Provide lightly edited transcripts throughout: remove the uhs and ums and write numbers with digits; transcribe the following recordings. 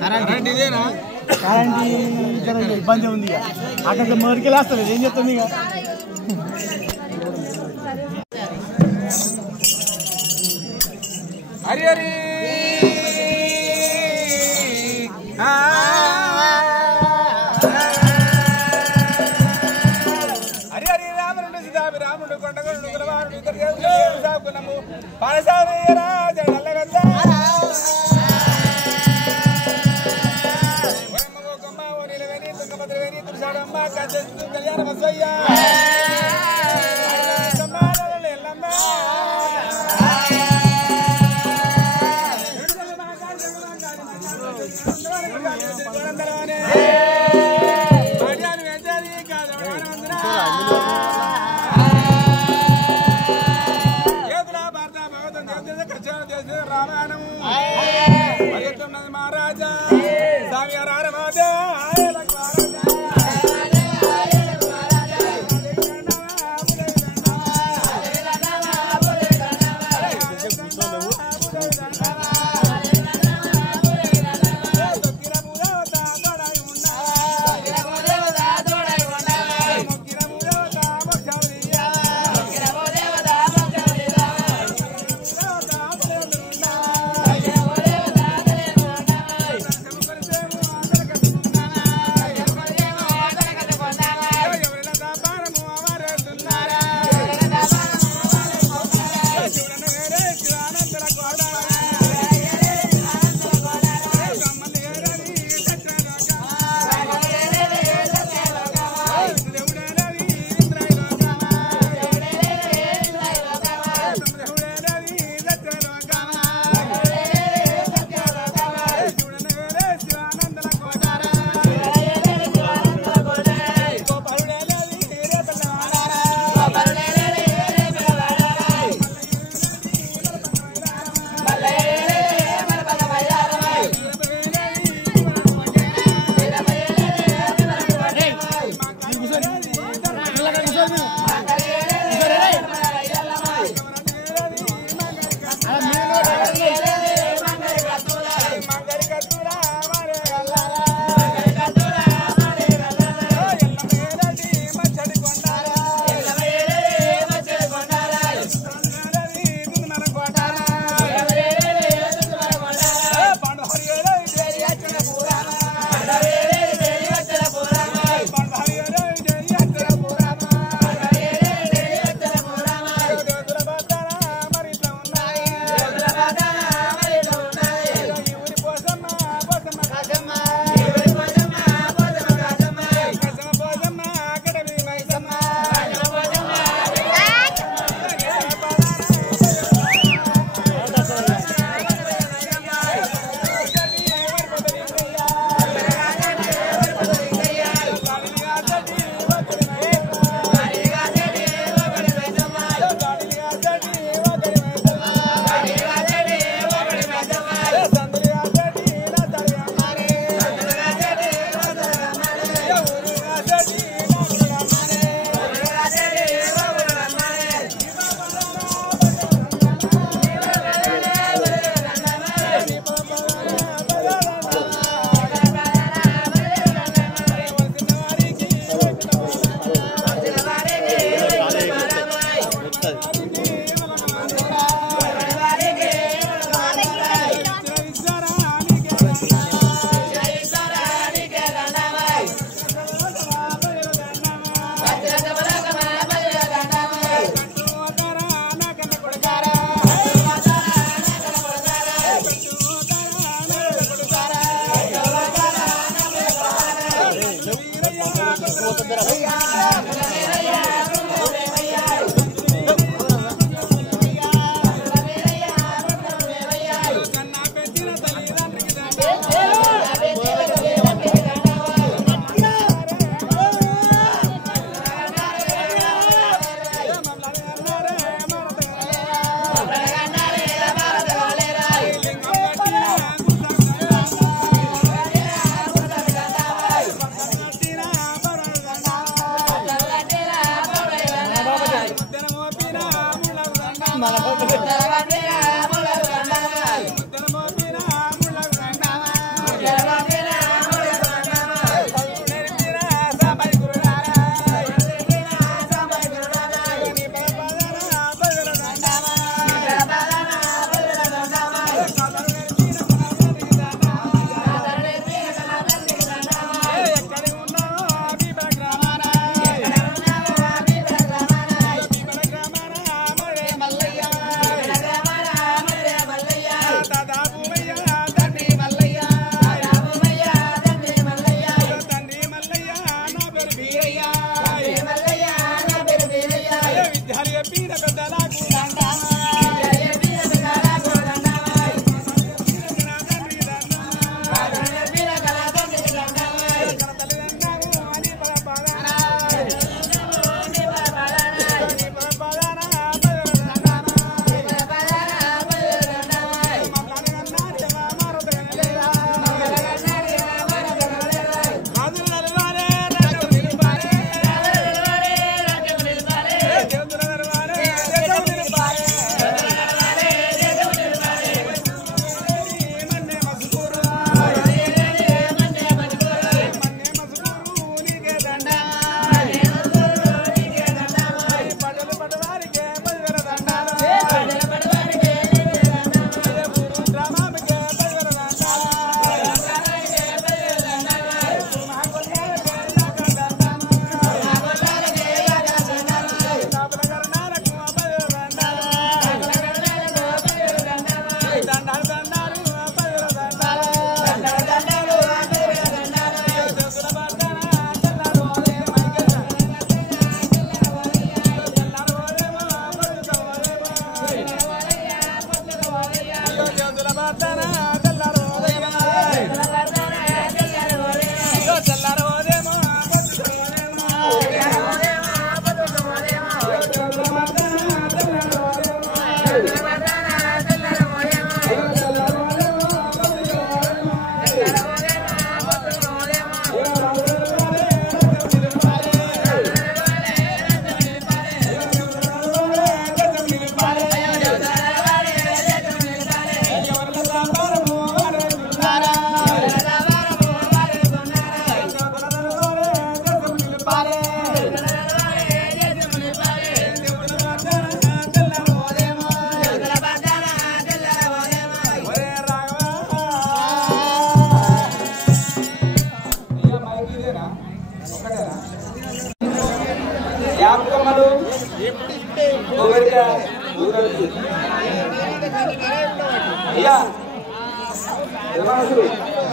Current ఇదేనా? Current ఇబ్బంది ఉంది. అక్కడ మొదటికి వేస్తారు ఏం చెప్తుంది ఇక. హరి హరి హరి హరి రాముడు సీతామి రాముడు కొండగొండు గురవారుడు ఇద్దరు దేవుడు సాగుకున్నాము పాలసామి రాజల్లగద్దా కళ్యాణ బసయ్య రామాయణం మహారాజా స్వామి రారమాదే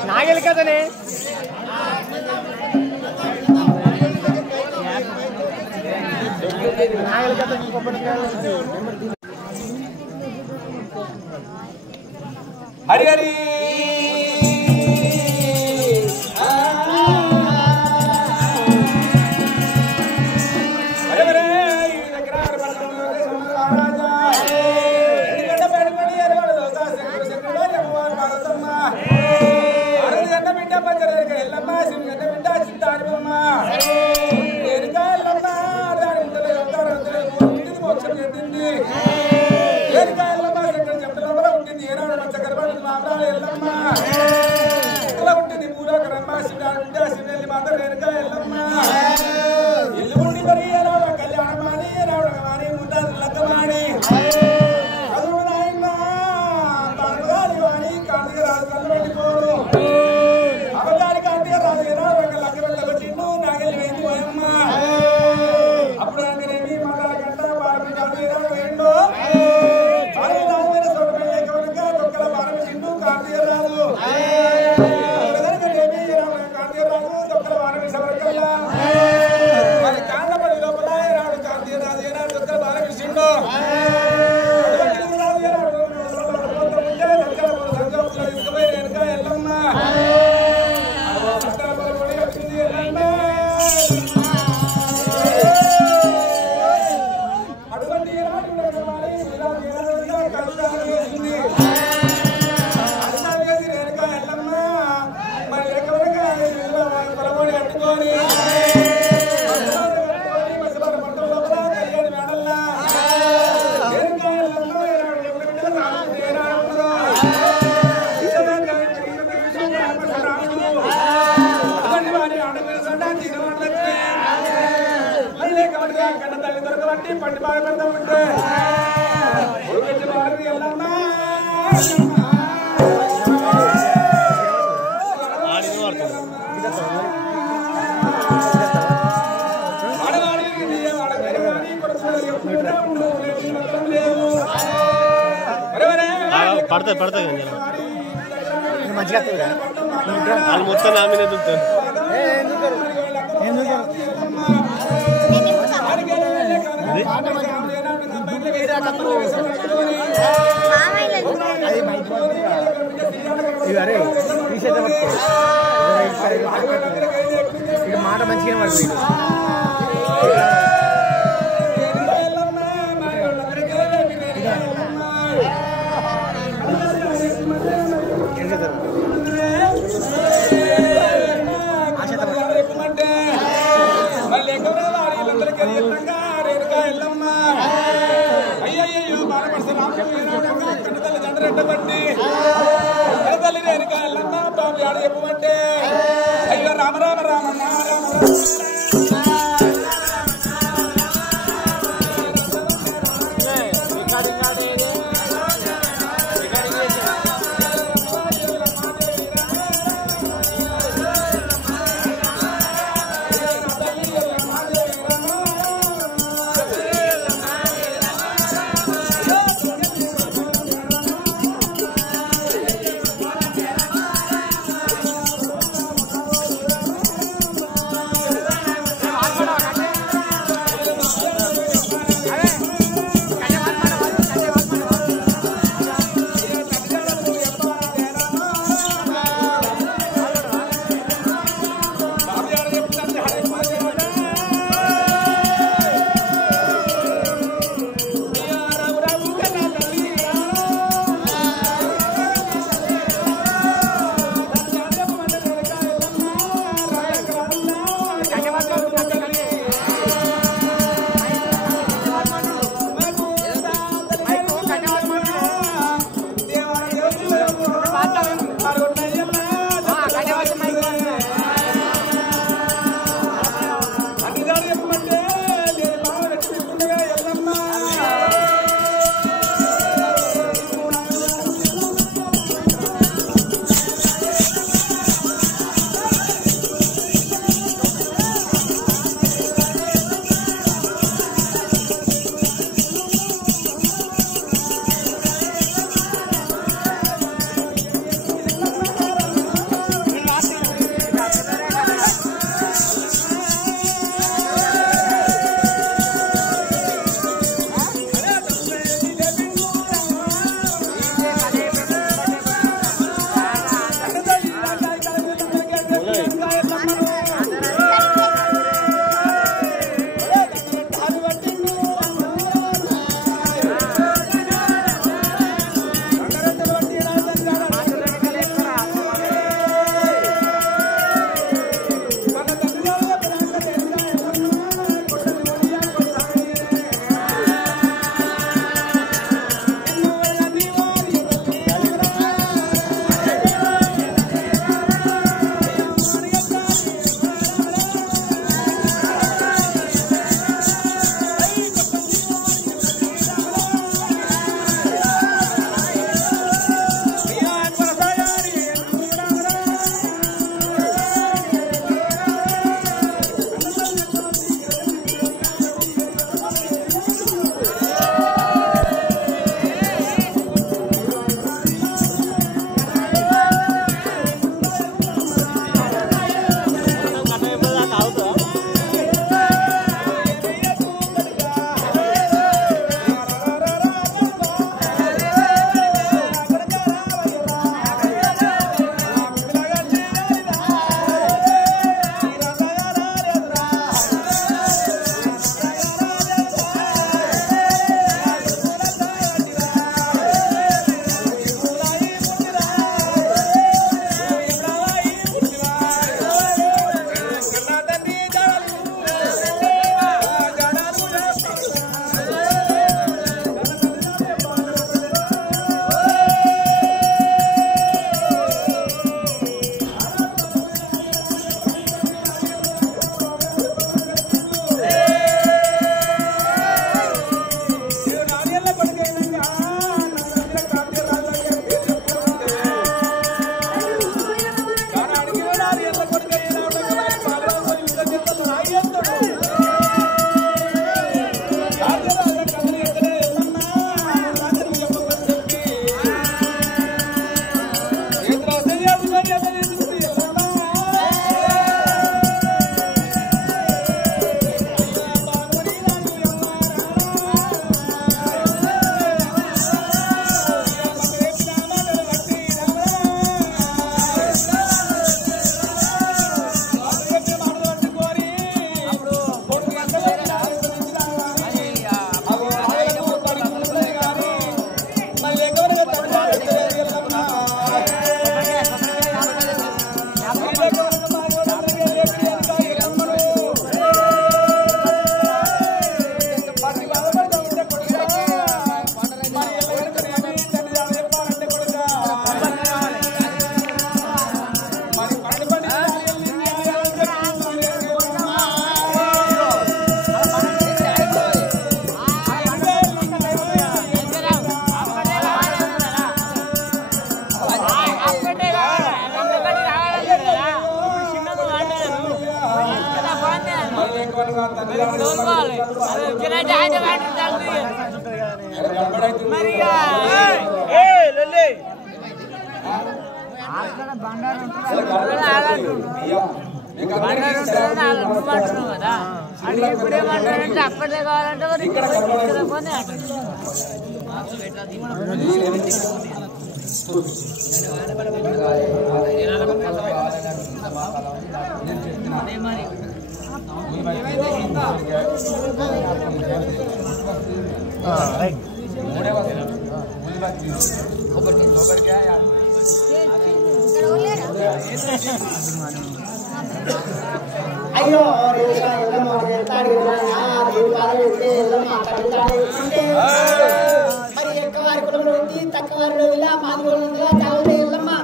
నాగలి కదనే నాగలి కథ హరి హరి పడతాయి మంచిగా వాళ్ళు మొత్తం నా మీద దుక్కుతారు మాట మంచిగా పడుతుంది అయ్యో రామ రామ రామ ఇప్పుడేమంటారంటే అప్పటిదే కావాలంటే అయ్యో మరి ఎక్కువ వారి కుటుంబంలో ఉంది తక్కువ వారి రోజులా మాది రోజులా చాలా వెళ్ళమ్మా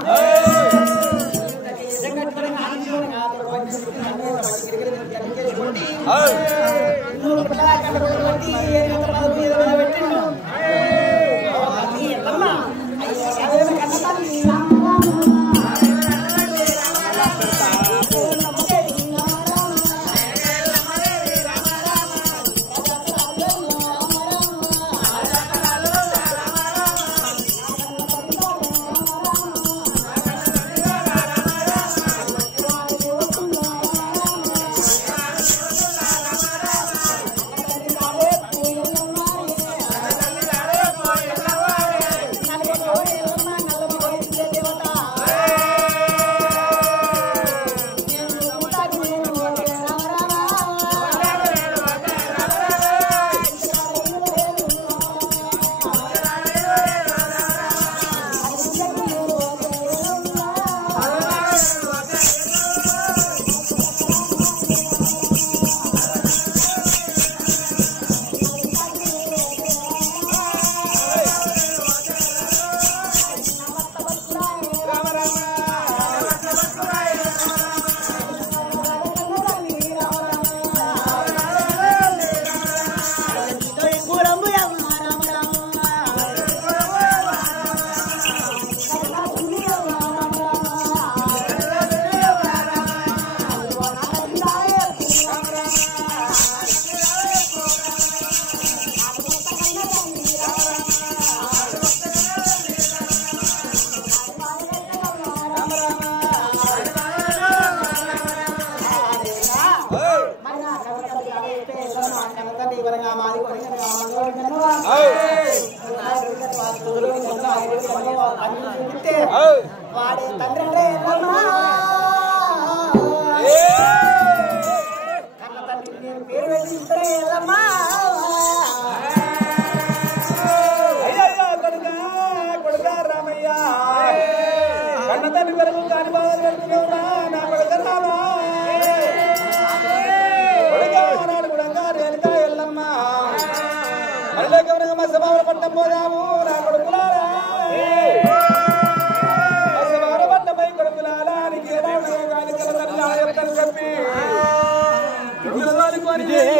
వాడే తండ్రి కన్న తండ్రి నేను పేరు వేసి ఇద్దరే వెళ్ళమ్మా కొడుకా రామయ్య కన్న తండ్రి వరకు కాని బాధలు పెడుతున్నా నా కొడుక రామా కొడుకా నాడు కూడా రేణుకా ఎల్లమ్మ మళ్ళీ గమనంగా మా సభావర పట్టం పోదాము నా కొడుకులారా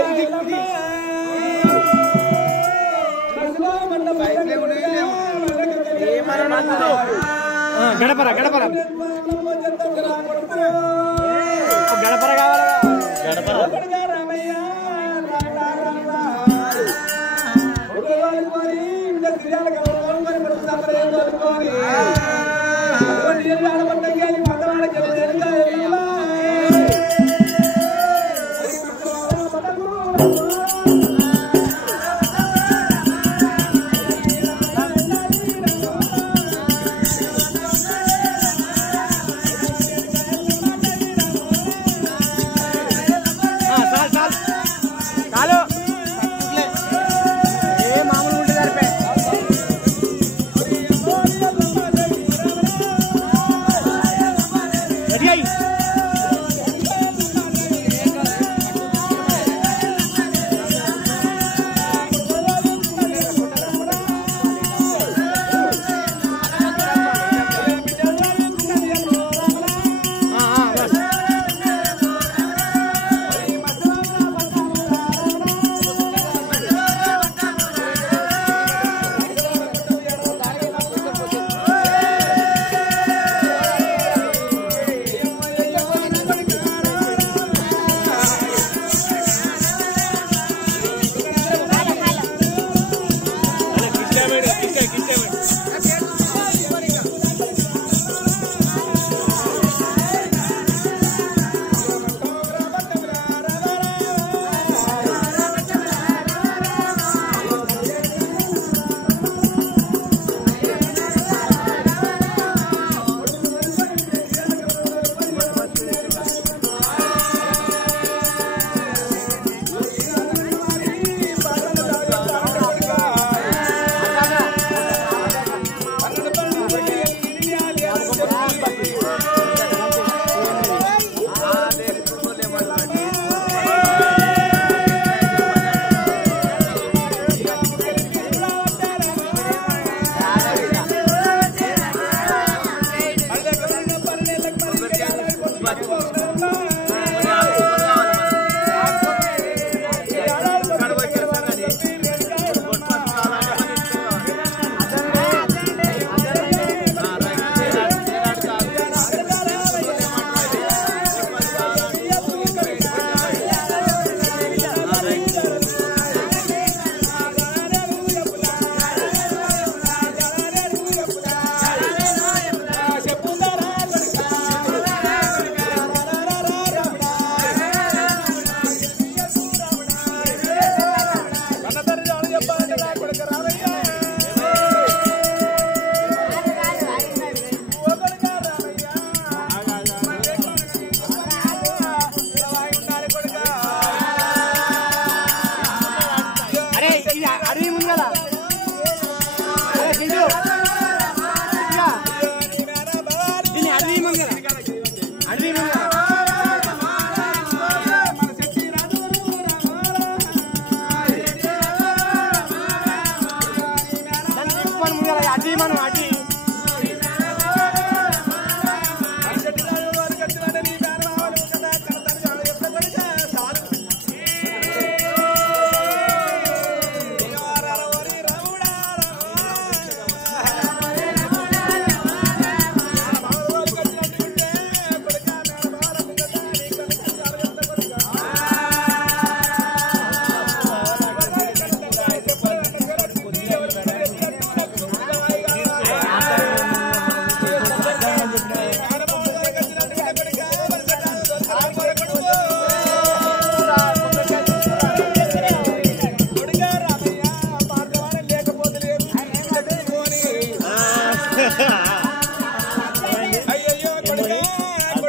చెప్పి గడపర గడపర గడపర కావాలా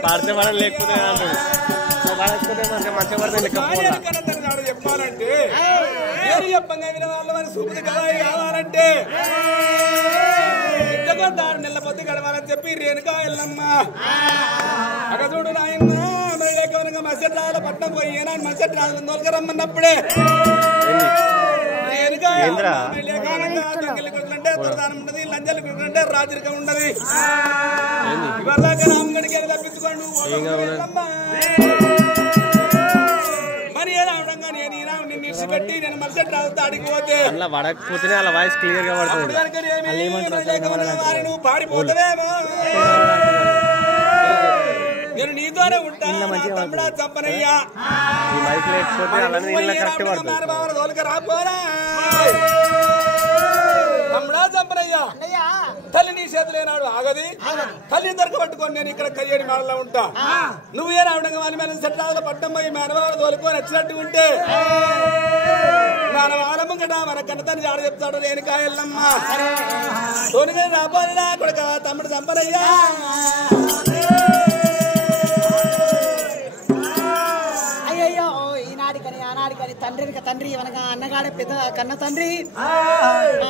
పాడితే మనం లేకపోతే మంచిగా పడితే చెప్పాలంటే చెప్పంగా విన వాళ్ళని సూపుది కావాలంటే దారు నెల్లపోతే గడవాలని చెప్పి రేణుకా ఎల్లమ్మ అక్కడ చూడు నాయన లేకవరంగా మసెట్ రాజుల పట్నం పోయి ఏనాడు మసెట్ రాజుల తోలుక రమ్మన్నప్పుడే రేణుకా లేకానంటే దుర్దానం ఉండదు లంజలు అంటే రాజరికం ఉండదు ఇవాళ రామగడికి వెళ్ళి తప్పించుకోండి మరి ఏరావడంగా నేను ఈ రాముని నిలిచిపెట్టి నేను మసెట్ రాజు తాడికి పోతే అలా పడకపోతేనే అలా వాయిస్ క్లియర్ గా పడుతుంది నువ్వు పాడిపోతావేమో నేను నీతోనే ఉంటాను తమ్ముడా చంపనయ్యా రాపోరా తమ్ముడా చంపనయ్యా తల్లి నీ చేతులేనాడు ఆగది తల్లి దొరక పట్టుకొని నేను ఇక్కడ కయ్యేడి మేడలో ఉంటా నువ్వే రావడంగా వాళ్ళ మీద సెట్రాజుల పట్టం పోయి మేనవాళ్ళు తోలుకొని వచ్చినట్టు ఉంటే మేనవాళ్ళమ్మ గట మన కన్నతని జాడ చెప్తాడు రేణుకా ఎల్లమ్మ తోనిగా రాపోరా కొడుక తమ్ముడు చంపనయ్యా అయ్యయ్యో ఈనాడికని ఆనాడికని తండ్రికి తండ్రి అనగా అన్నగాడ పెద్ద కన్న తండ్రి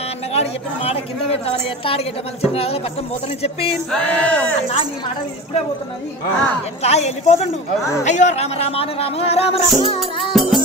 అన్నగాడు చెప్పిన మాట కింద పెట్టినవని ఎట్లా అడిగేట మనిషి పట్టం పోతానని చెప్పి అన్నా నీ మాట ఇప్పుడే పోతున్నది ఎట్లా వెళ్ళిపోతుండు అయ్యో రామ రామ రామ రామ రామ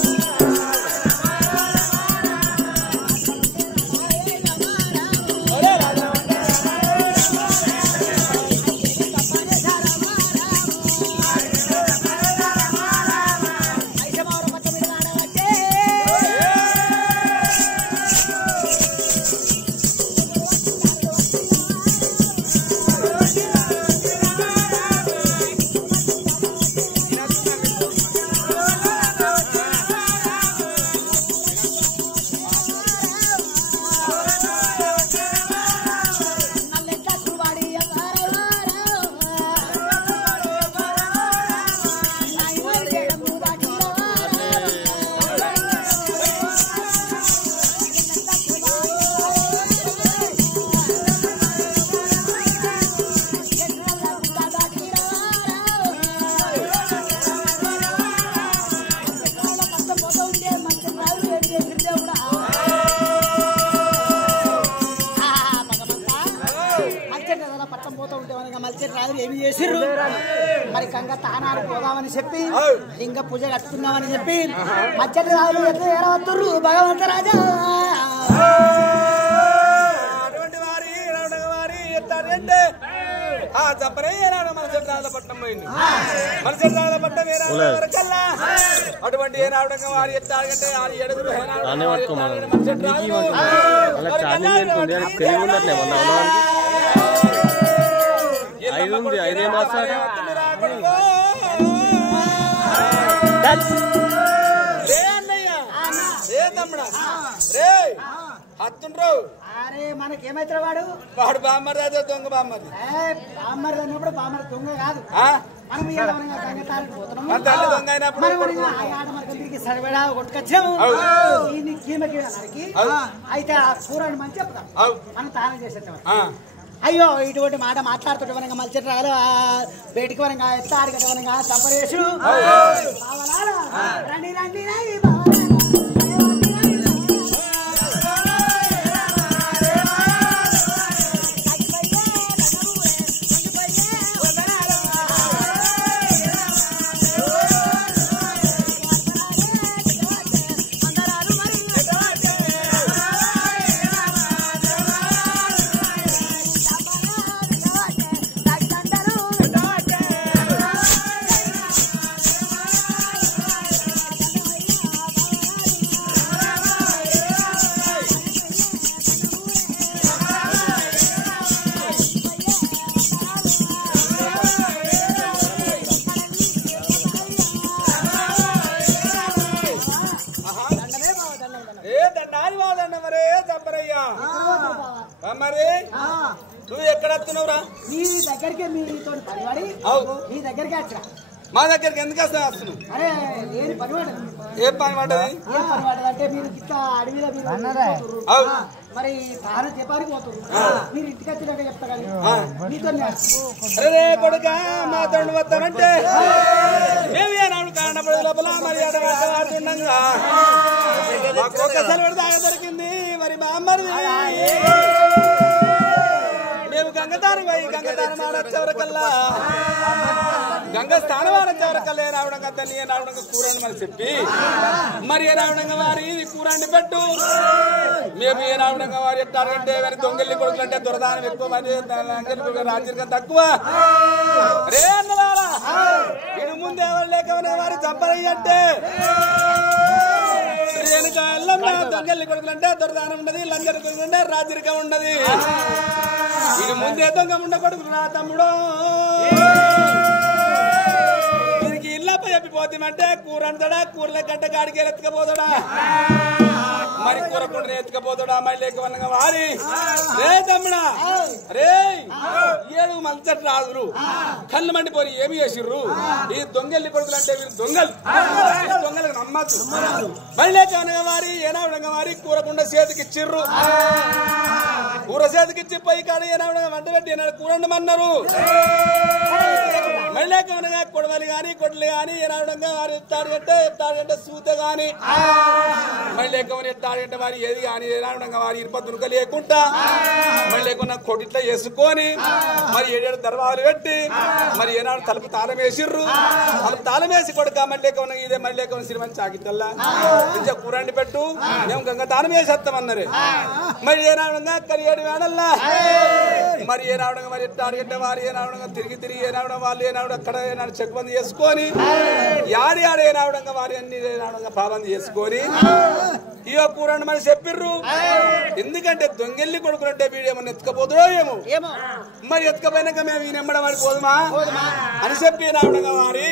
మరి కంగ తానానికి పోదామని చెప్పి లింగ పూజ కట్టుకుందామని చెప్పి మచ్చటి రాజులు ఎట్లా ఏరవతుర్రు భగవంత రాజా అటువంటి వారి ఎత్తారంటే చెప్పనే ఏనాడు మన చెట్రాజపట్నం పోయింది మన చెట్రాజపట్నం ఏనాడుకల్లా అటువంటి ఏనాడుగా వారి ఎత్తాడంటే వారి ఏడుగురు ఐదే మాసాలు హత్తుండ్రావు అరే మనకేమైతే వాడు వాడు బామ్మది అదే దొంగ బామ్మది బామ్మది అన్నప్పుడు బామ్మది దొంగ కాదు మనం దొంగ అయినప్పుడు కొట్టుకొచ్చాము అయితే ఆ కూరని మంచి చెప్తాం మనం తానం చేసేస్తాం అయ్యో ఇటువంటి మాట మాట్లాడుతుంటే మనగా మలిచి రాదు బయటికి వరంగా ఎత్తాడు కదా వరంగా చంపరేసు రండి రండి నువ్వు ఎక్కడ వస్తున్నావురా నీ దగ్గరికి మీతో పనివాడి నీ దగ్గరికి వచ్చా మా దగ్గరికి ఎందుకు వస్తున్నావు అరే ఏం పనివాడు ఏం పని పడ్డది ఏం పనివాడు అంటే మీరు ఇట్లా అడవిలో మరి తాను చెప్పానికి పోతుంది మీరు ఇంటికి వచ్చినాక చెప్తా కానీ మీతో అరే కొడుక మాతో వస్తానంటే మేము ఏనాడు కారణపడి లోపల మరి ఆడుతుండగా మాకు ఒక్కసారి పెడితే ఆగ దొరికింది మరి మా అమ్మది మేము గంగదారం పోయి గంగదారం ఆడొచ్చేవరకల్లా గంగ స్థానం ఆడొచ్చేవరకల్లా ఏ రావడంగా తల్లి ఏ రావడంగా కూరని మరి చెప్పి మరి ఏ రావడంగా వారి కూరని పెట్టు మేము ఏ రావడంగా వారి ఎట్టాడంటే వారి దొంగల్ని కొడుకులు అంటే దురదానం ఎక్కువ మంది రాజ్యం తక్కువ రే అన్నదారా ఇడు ముందు ఎవరు లేకనే వారి చంపరయ్యంటే దొంగల్ని కొడుకులు అంటే దురదానం ఉండదు లంజరి కొడుకులు అంటే రాజరికం ఉండదు ఇది ముందే దొంగ ఉండ కొడుకులు నా తమ్ముడు దీనికి ఇళ్ళపై చెప్పిపోతామంటే కూర అంతడా కూరల గడ్డ కాడికి ఎత్తుకపోతాడా మరి కూరకుండా ఎత్తుకపోతాడా మళ్ళీ ఎక్కువగా వారి రే తమ్ముడా రే 7 మంచటి రాజులు కళ్ళు మండిపోయి ఏమి చేసిర్రు ఈ దొంగల్ని కొడుకులు అంటే వీరు దొంగలకు నమ్మద్దు మళ్ళీ ఎక్కువగా వారి ఏనావిడంగా వారి కూరకుండా చేతికి ఇచ్చిర్రు కూర చేతికిచ్చి పై కాడ ఏనావిడంగా వంట పెట్టి ఏనాడు కూరండమన్నారు మళ్ళీ ఎక్కువగా కొడవలి గాని కొడలు గాని ఏనావిడంగా వారు ఎత్తాడంటే సూత గాని మళ్ళీ ఎక్కువ ఎత్తాడంటే వారి ఏది గాని ఏనావిడంగా వారి ఇరుప దునుక లేకుండా మళ్ళీ ఎక్కువ కొడిట్లా వేసుకొని మరి 7 దర్వాలు పెట్టి మరి ఏనాడు తలుపు తాళం వేసిర్రు తలుపు తాళం వేసి కొడుక మళ్ళీ ఎక్కువ ఇదే మళ్ళీ ఎక్కువ సిరిమని చాకితల్లా ఇంకా కూరండి పెట్టు మేము గంగ తాళం వేసేస్తామన్నారు మరి ఏనావిడంగా 7 వేడల్లా మరి ఏనావిడంగా మరి ఎట్టాడంటే వారు ఏనావిడంగా తిరిగి ఏనావిడం వాళ్ళు ఏనాడు అక్కడ ఏనాడు చెక్బంది చేసుకొని ఆడి ఏనావిడంగా వారి అన్ని ఏనావిడంగా పాబంది చేసుకొని ఇక కూరండి మరి చెప్పిర్రు ఎందుకంటే దొంగెల్లి కొడుకులంటే వీడేమన్నా ఎత్తుకపోతుడో ఏమో మరి ఎత్తుకపోయినాక మేము ఈ నెమ్మడం వాడి పోదుమా అని చెప్పి ఏనావిడంగా వారి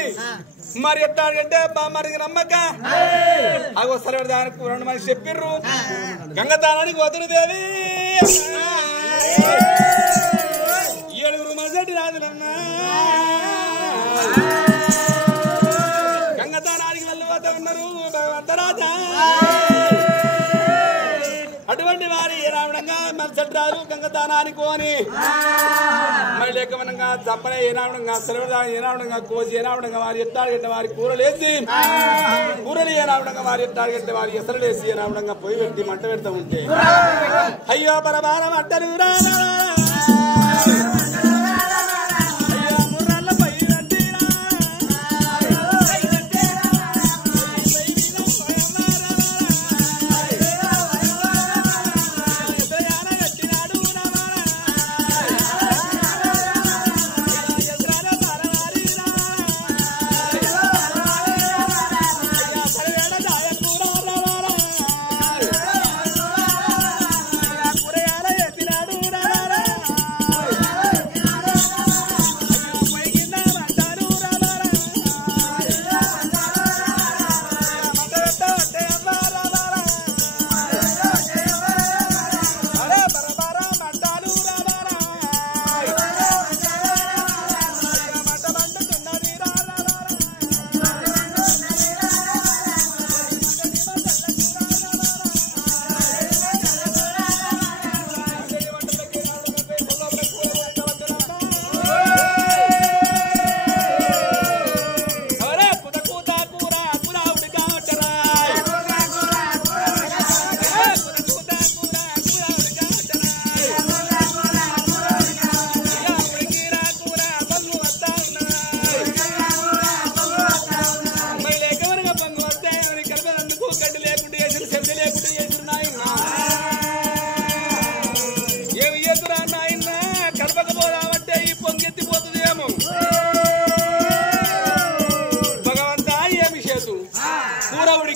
మరి ఎట్టాడంటే మరి నమ్మక అవి వస్తారు దానికి కూరండి మరి చెప్పిర్రు గంగతానానికి వదులుదేవి 7 మసటి రాజులన్నా గంగతానానికి వెళ్ళిపోతా ఉన్నారు భగవంతరాజా అటువంటి వారి ఏనావిడంగా మసటి రాజు గంగతానానికి పోని మరి లేకమనంగా చంపనే ఏనావిడంగా సెలవుదా ఏనావిడంగా కోసి ఏనావిడంగా వారి ఎత్తాడుగట్టే వారి కూరలేసి కూరలు ఏనావిడంగా వారి ఎత్తాడుగట్టే వారి ఎసరలేసి ఏనావిడంగా పొయ్యి పెట్టి మంట పెడతా ఉంటే అయ్యో పరమానం అంటారు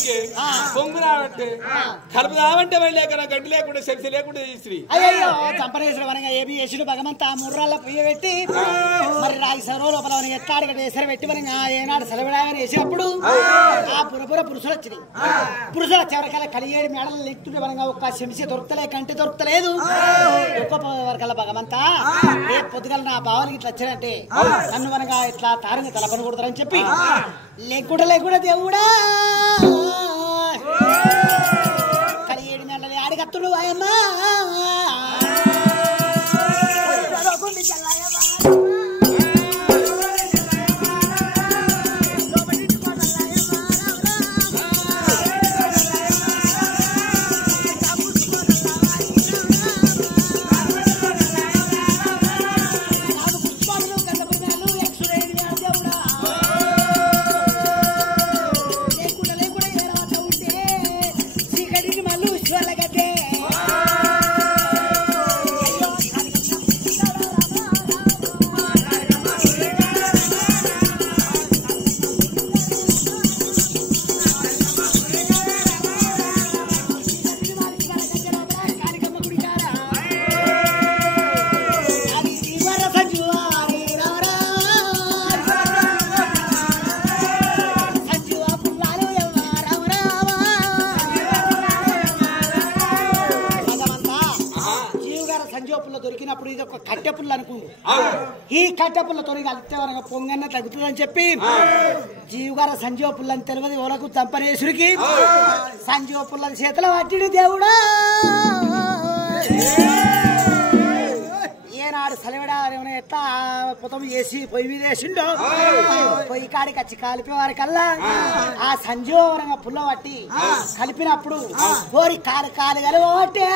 ఊరికి పొంగు రాబట్టే కలుపు రావంటే మళ్ళీ లేక గడ్డి లేకుండా సెల్సి లేకుండా స్త్రీ అయ్యో చంపనేశ్వరం అనగా ఏమి చేసిన భగవంత ముర్రాళ్ళ పుయ్య పెట్టి మరి రాగి సరో లోపల ఎట్లాడిగడ వేసరి పెట్టి మనగా ఏనాడు సెలవుడాగా వేసినప్పుడు ఆ పురుషులు వచ్చినాయి పురుషుల చివరికల్లా కలిగేడు మేడలు లెక్తుంటే మనగా ఒక్క శంసి దొరకలే కంటి దొరకలేదు ఒక్క వరకల్లా భగవంత ఏ పొద్దుగల నా భావాలకి ఇట్లా వచ్చినట్టే నన్ను మనగా ఇట్లా తారంగా తలపని కొడతారని చెప్పి లేకుండా దేవుడా కలిగేడు మేడలు ఆడిగత్తుడు ఆయమ్మా దొరికినప్పుడు ఇది ఒక కట్టె పుల్ల అనుకుంది ఈ కట్టె పుల్లతో కలిస్తే వరకు పొంగన్న తగ్గుతుందని చెప్పి జీవు గారు సంజీవ పుల్లని తెలియదు ఓలకు తంపనేశ్వరికి సంజీవ పుల్లని చేతిలో పట్టిడు దేవుడా ఏనాడు సలవిడా ఎట్లా పొతం చేసి పొయ్యి మీద వేసిండో పొయ్యి కాడికి వచ్చి కలిపే వారికల్లా ఆ సంజీవరంగా పుల్ల పట్టి కలిపినప్పుడు కోరి కాలు కలవట్టే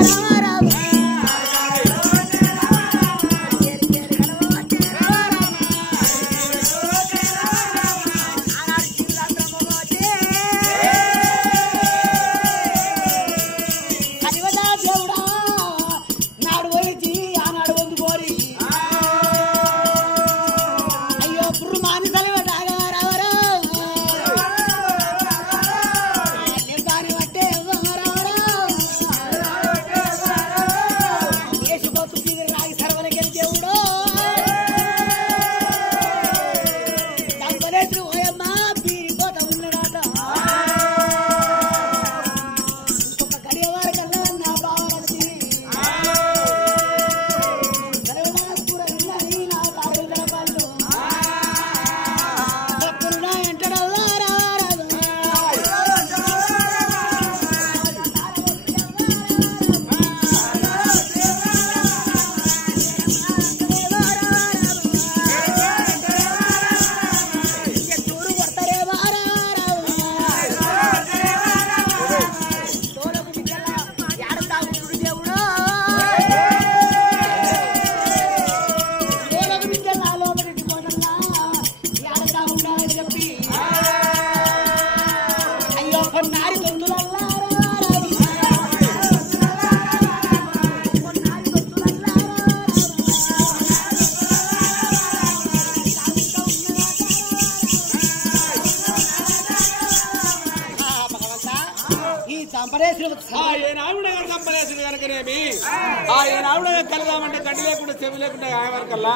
కలదామంటే గడ్డి లేకుండా చెవి లేకుండా ఆయవరకల్లా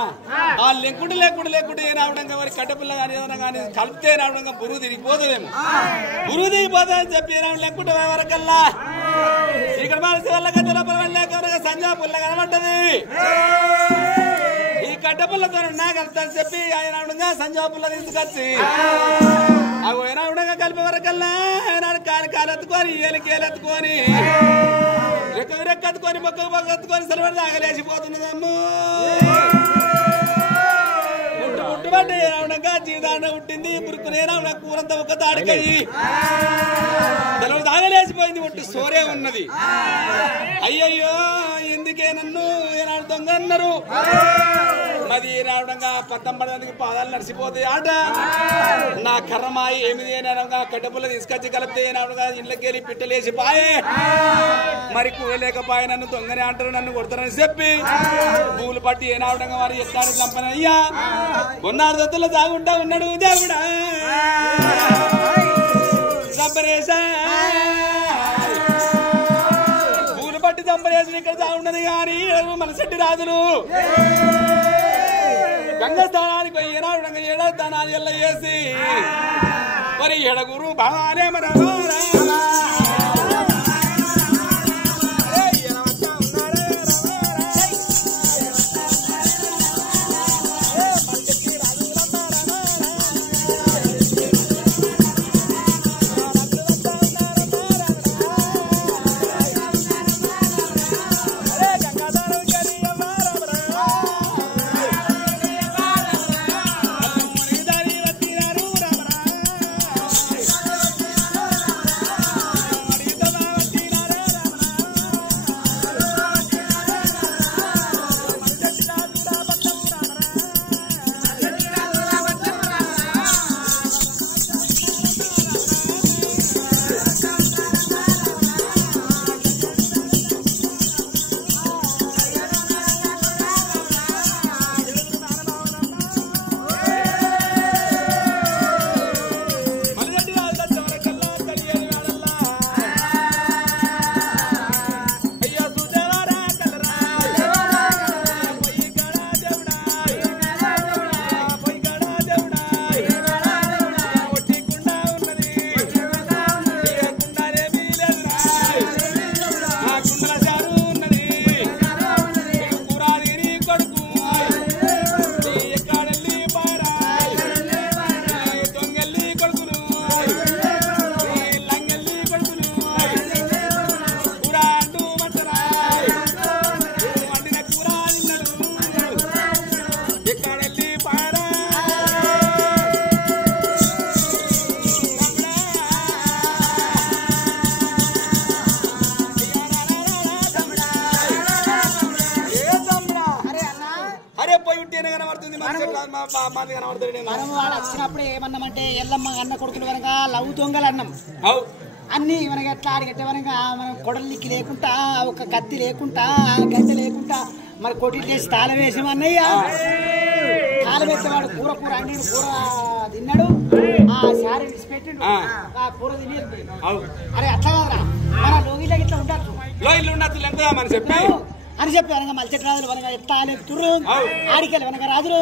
ఆ లెంకుడు లేకుండా ఏనావడంగా మరి కట్టపిల్ల కానీ ఏదైనా కానీ కలిపితే ఏనావడంగా బురువు తిరిగిపోతుందేమో బురువు తిరిగిపోతుందని చెప్పి ఏనాడు లెంకుడు వరకల్లా ఇక్కడ మనిషి వల్ల గద్దెల సంజా పుల్ల కనబడ్డది ఈ కట్టపుల్లతో నా కలుపుతాను చెప్పి ఆయన సంజా పుల్ల తీసుకొచ్చి అవి ఏనావడంగా కలిపే వరకల్లా ఏనాడు కాలెత్తుకొని ఏలెత్తుకొని రెక్కెత్తుకొని మొక్కెత్తుకొని సెలవు దాగలేసిపోతున్నదమ్ము పుట్టుబట్టి ఏనావడంగా జీవితాండ పుట్టింది పురుకునేనా కూరంతా ఒక తాడికయ్యి సెలవు దాగలేసిపోయింది ఒట్టు సోరే ఉన్నది అయ్యయ్యో ఎందుకే నన్ను ఏనాడు దొంగ అన్నారు మరి రావడంగా పద్దం పడడానికి పాదాలు నడిచిపోతాయి ఆట నా కర్రమాయి ఏమిది అనగా కట్టపుల్ల తీసుకొచ్చి కలిపితే ఏనాడుగా ఇళ్ళకి వెళ్ళి పిట్టలేసి పాయే మరి కూయలేకపోయి నన్ను దొంగనే అంటారు నన్ను కొడతారని చెప్పి పూలు పట్టి ఏనావడంగా మరి ఎత్తాడు చంపని అయ్యా కొన్నాడు దత్తులో సాగుంటా ఉన్నాడు దేవుడా చంపనేశా మనిషి రాజులు గంగ స్థానానికి పోయి ఏనాడు ఏడాది స్థానాలు ఎల్ల చేసి మరి ఎడగురు బాగానే మన మనం వాడు వచ్చినప్పుడు ఏమన్నామంటే ఎల్లమ్మ అన్న కొడుకులు కనుక లవ్ దొంగలు అన్నాం అన్ని మనకి ఎట్లా అడిగట్టే కనుక మనం కొడలికి లేకుండా ఒక కత్తి లేకుండా గంట లేకుండా మరి కొట్టి చేసి తాళం వేసామన్నయ్య తాళం వేసేవాడు కూర కూర అన్ని కూర తిన్నాడు ఆ శారీ విడిచిపెట్టిండు ఆ కూర తినేది అరే అట్లా కాదురా మన లోగిలో ఇట్లా ఉండదు అని చెప్పి అనగా మల్చెట్ రాజులు వనగా ఎట్లా ఆలెత్తురు ఆడికెళ్ళి వనగా రాజులు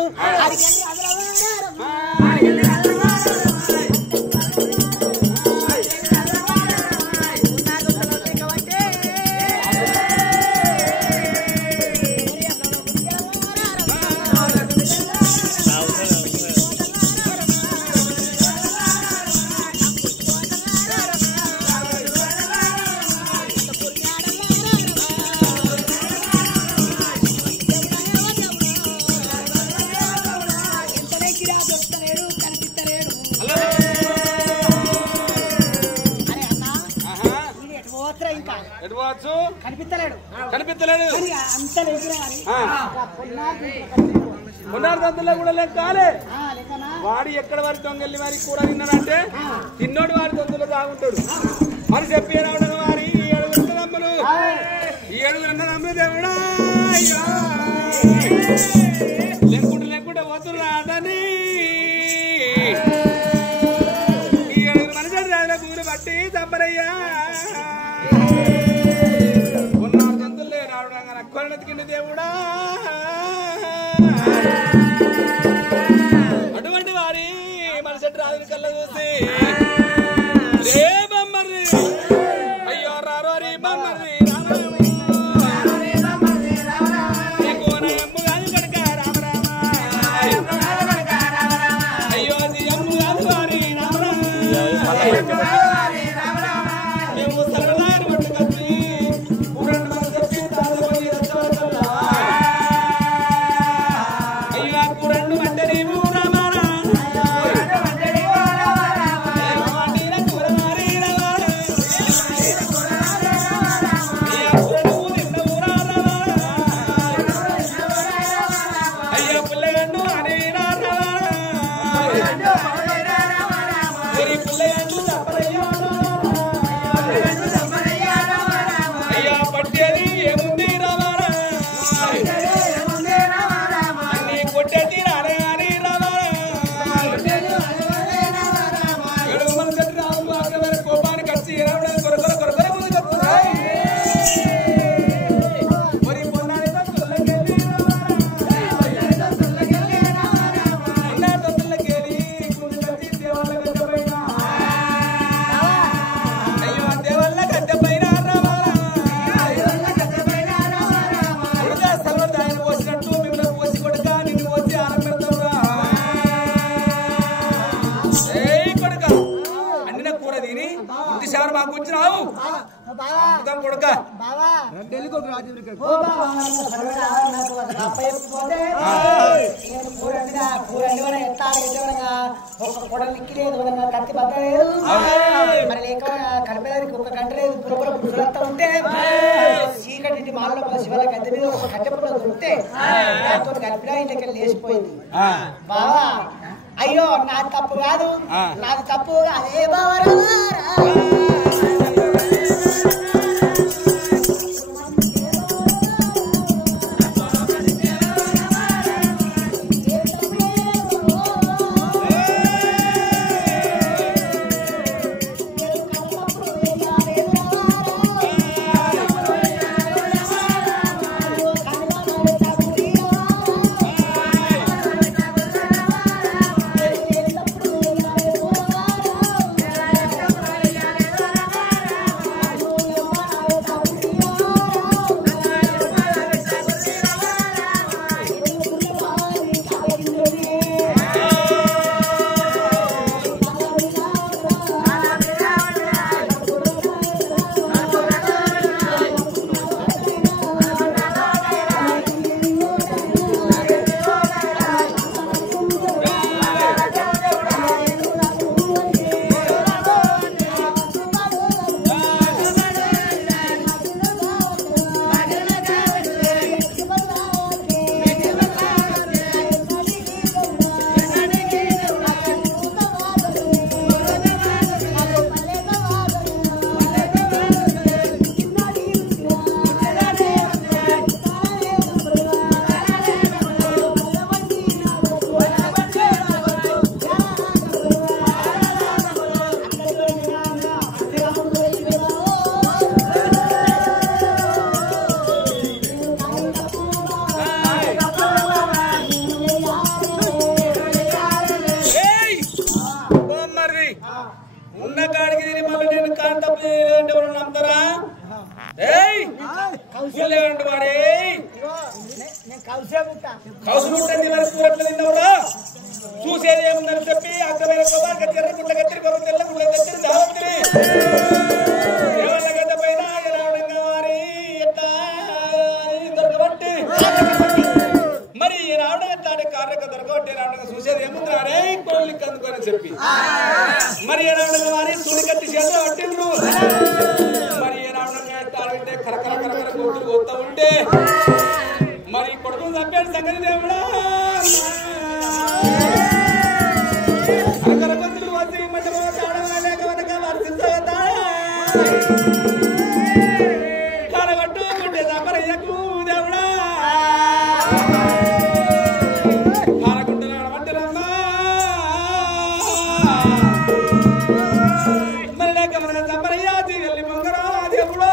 కనిపించలేడు పునర్దంతుల్లో కూడా లెక్కాలే వాడు ఎక్కడ వారి దొంగల్ని వారి కూర తిన్నాడంటే తిన్నోడు వారి దొంగలు తాగుంటాడు మరి చెప్పి రావడం వారి ఈ ఏడుగురు నమ్ములు ఈ ఏడుగురు నమ్ములు దేవుడా లేకుంటే పోతున్నాడని ఈ ఏడుగురు మనిషి రాజుల కూర బట్టి చంపరయ్యా దేవుడా అటువంటి వారి మనిషి రాజుల కళ్ళ చూసి రే బొమ్మర్రి అయ్యో రారో రీ బొమ్మర్రి అయ్యో అమ్ము కాదు వారి మేము సరదారు పట్టుకొచ్చి కూర కొడుక అన్న కూర తిని ఇంటి సేవ మాకు వచ్చినావు కొడుక కత్తి పట్టలేదు మరి లేక కలిపేదానికి ఒక గంట లేదు పురపుర పురుషులంతా ఉంటే చీకటి మాలలో శివల గద్దె మీద ఒక కట్టెపులో దొరికితే దాంతో కలిపినా ఇంటికి లేచిపోయింది బావా అయ్యో నాది తప్పు కాదు నాది తప్పు అదే బావరా ఉన్న కాడికి తిని మళ్ళీ నేను కాని తప్పు ఎవరు నమ్ముతారా వాడే కౌసు ముట్టండి వరకు కూరట్లు తిన్నవురా చూసేది ఏముందని చెప్పి అక్కమైన కొబ్బరి కత్తిరి గుడ్ల కత్తిరి కొబ్బరి తెల్ల గుడ్ల కత్తిరి దావత్తిరి ఎవరి గడ్డ పైన రావడంగా వారి ఎట్లా దొరకబట్టి మరి రావడం ఎట్లా అంటే కార్యక దొరకబట్టి రావడం చూసేది ఏముందిరా రే కోళ్ళి కందుకొని చెప్పి మరి రావడంగా వారి సుడి కత్తి చేతిలో పట్టిండ్రు మరి రావడంగా ఎట్టాలంటే కరకర కరకర కూతురు వస్తా ఉంటే మరి కొడుకుని చంపాడు సంగతి దేవుడా కరకర కూతురు వచ్చి మధ్యలో కావడం లేక వెనక వర్తించగదా కరగట్టుకుంటే చంపరయ్యకు దేవుడా కారకుంటున్నాడు వంటరమ్మా మరి లేక మన చంపరయ్యా వెళ్ళి మొంగరా దేవుడా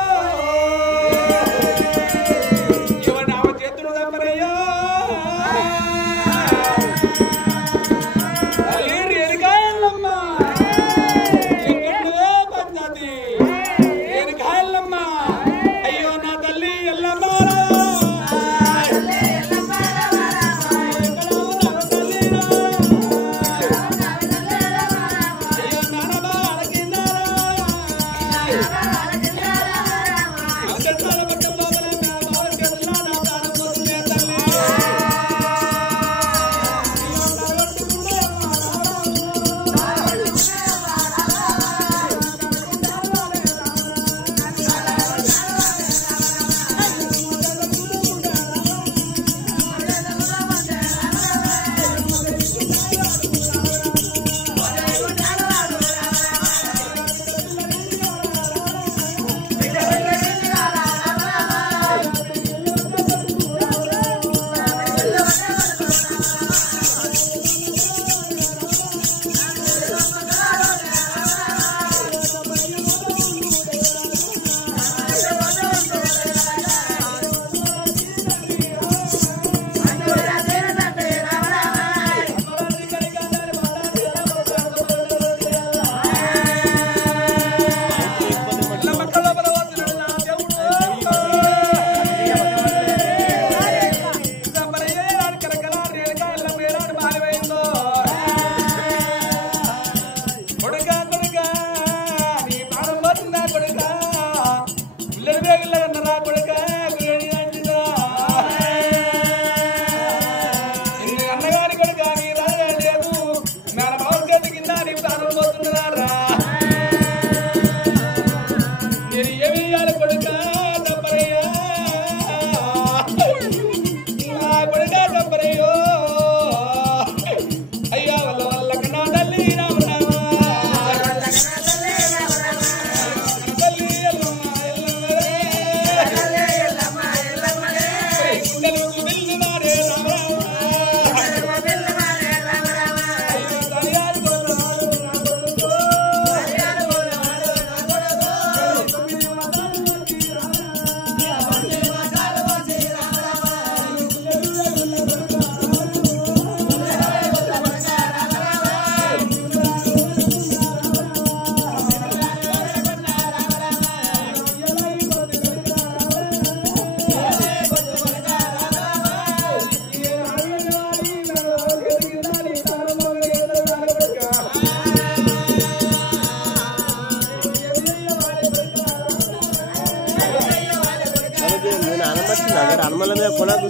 మర్మల మీద పొలకు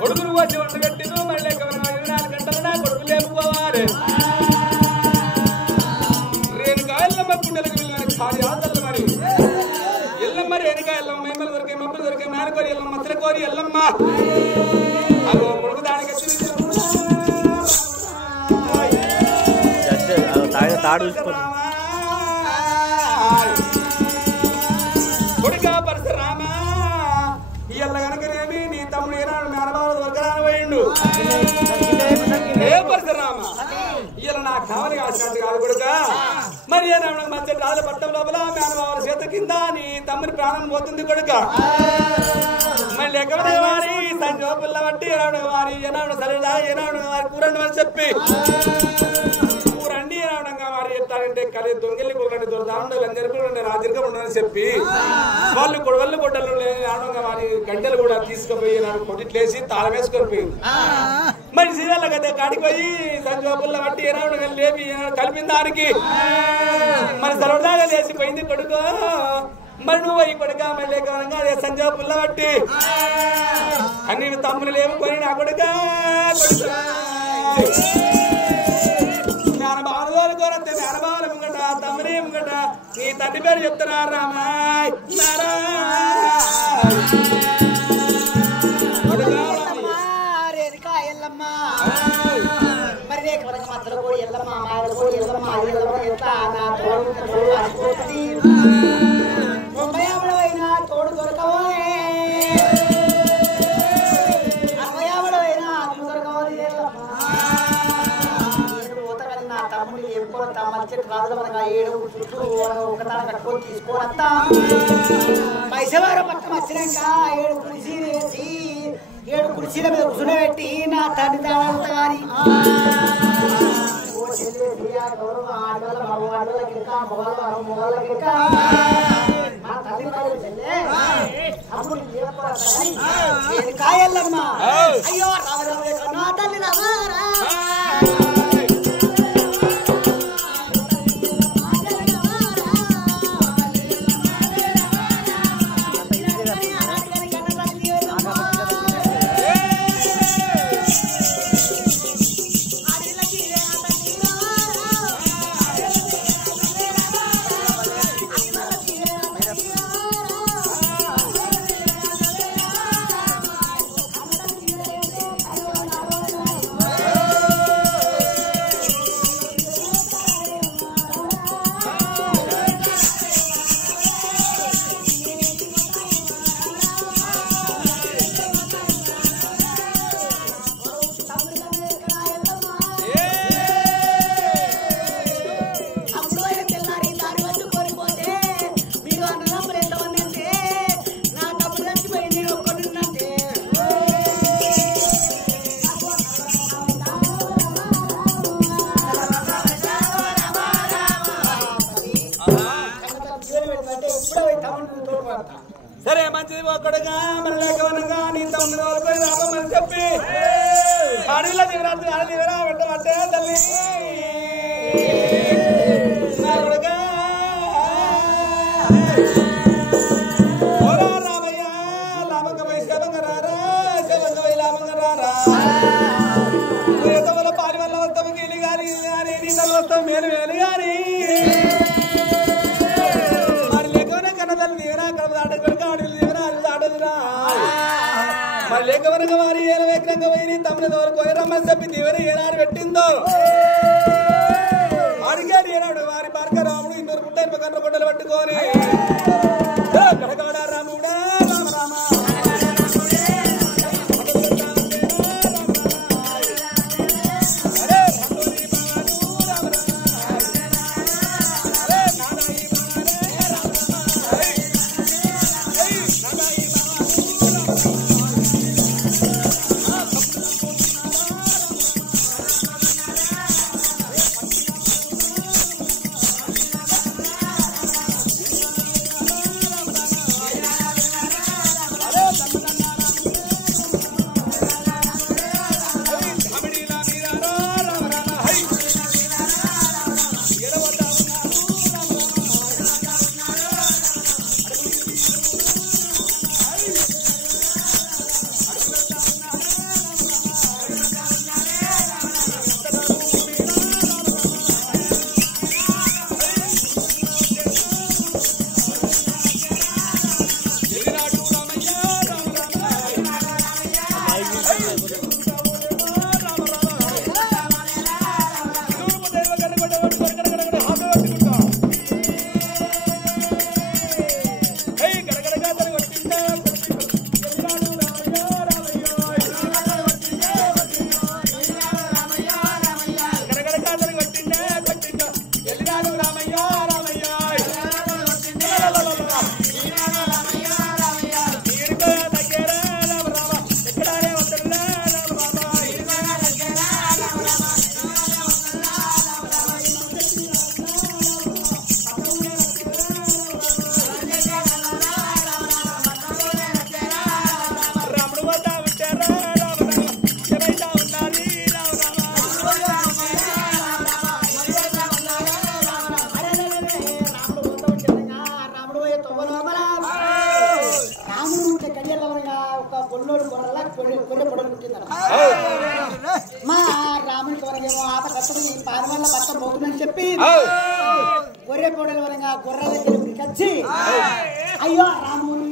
కొడుకులు వచ్చి వంట కట్టిను మళ్ళీ 24 గంటలు నా కొడుకు లేపుకోవాలి రేణుకా ఎల్లమ్మ గుండెలకు వెళ్ళిన ఖాళీ ఆతలు మరి ఎల్లమ్మ రేణుకా ఎల్లమ్మ మేమలు దొరికే మమ్మలు దొరికే మేనకోరి ఎల్లమ్మ మచ్చల కోరి ఎల్లమ్మ అదో కొడుకు దానికి తాడు కొడుక పరశురామ ఇయ్యల్ల కనుకనేమి నీ తమ్ముడు ఏనాడు మేనబావ దొరకరాని పోయిండు ఏ పరశురామ ఇయ్యల నాకు కావాలి కాసినట్టు కాదు కొడుక మరి ఏనాడు మంచి రాజు పట్టం లోపల మేనబావ చేత కింద నీ తమ్ముని ప్రాణం పోతుంది కొడుక మళ్ళీ ఎక్కడ వారి సంజో పిల్ల బట్టి ఏనాడు వారి ఏనాడు సరేదా ఏనాడు వారి కూరండి అని చెప్పి కూరండి ఏనాడంగా వారి ఎట్టారంటే కలి దొంగలి కూరండి దొరదాండు లంజరి కూరండి రాజరిగా ఉండని చెప్పి వాళ్ళు గొడవలు గొడ్డలు ఆడంగా వారి గంటలు కూడా తీసుకుపోయి నాడు కొట్టిట్లేసి తాళం వేసుకొని పోయి మరి సీరియల్ కదా కాడికి పోయి సంజోపుల్ల బట్టి ఏనాడు లేపి కలిపిన దానికి మరి సరదాగా లేచిపోయింది కొడుకు మరి నువ్వు అయ్యి కొడుక మళ్ళీ గౌరంగా అదే సంజయ్ పుల్ల బట్టి అన్ని తమ్ములు లేవుకొని నా కొడుక మేనబావలు కోరంతే మేనబావల ముంగట తమ్ముని ముంగట నీ తండ్రి పేరు చెప్తున్నా రామాయ్ మరి రేఖ మాత్రం కూడా ఎల్లమ్మ మాయలు కూడా ఎల్లమ్మ ఎల్లమ్మ ఎట్లా నా తోడు అడిపోతుంది ముంబై అవడమైనా తోడు దొరకవాలి 60 అవడమైనా అమ్మ దొరకవాలి పోతారని నా తమ్ముడు ఎప్పుడు మంచి రాజుల మనకు 7 చుట్టూ ఒక తాళ కట్టుకొని తీసుకోరత్తా పైసవారం పట్టం వచ్చినాక 7 కుర్చీలు వేసి 7 కుర్చీల మీద కూర్చుని నా తండ్రి తాళంతా కానీ కాయల్లమ్మా అయ్యో నా తల్లి రామారా సరే మంచిది ఒక్కడుగా మళ్ళీగా నీ తమ్ముడు వాళ్ళకి రామని చెప్పి అడవిలో దిగరాత్రి అడవి దిగరా పెట్టమంటే తల్లి రామయ్య లాభంగా పోయి శవంగా రారా శవంగా పోయి లాభంగా రారా పాలి వల్ల వస్తాము గీలి గాని నీ తల్లి వస్తాం మేలు మేలు గాని మరి లేకవరంగా వారి ఏల వేగంగా పోయి తమ్ముని వరకు రమ్మని చెప్పి తీవరి ఏనాడు పెట్టిందో అడిగాడు ఏనాడు వారి భార్గ రాముడు ఇన్నూరు పుట్ట ఇనుప కన్ను గుడ్డలు పట్టుకొని గడగడ రాముడా రామ రామ మా రాముని కొరగేమో ఆప కట్టడం ఈ పాని వల్ల బట్టం పోతుందని చెప్పి గొర్రె పొడల వరంగా గొర్రెల దగ్గరికి వచ్చి అయ్యో రాముని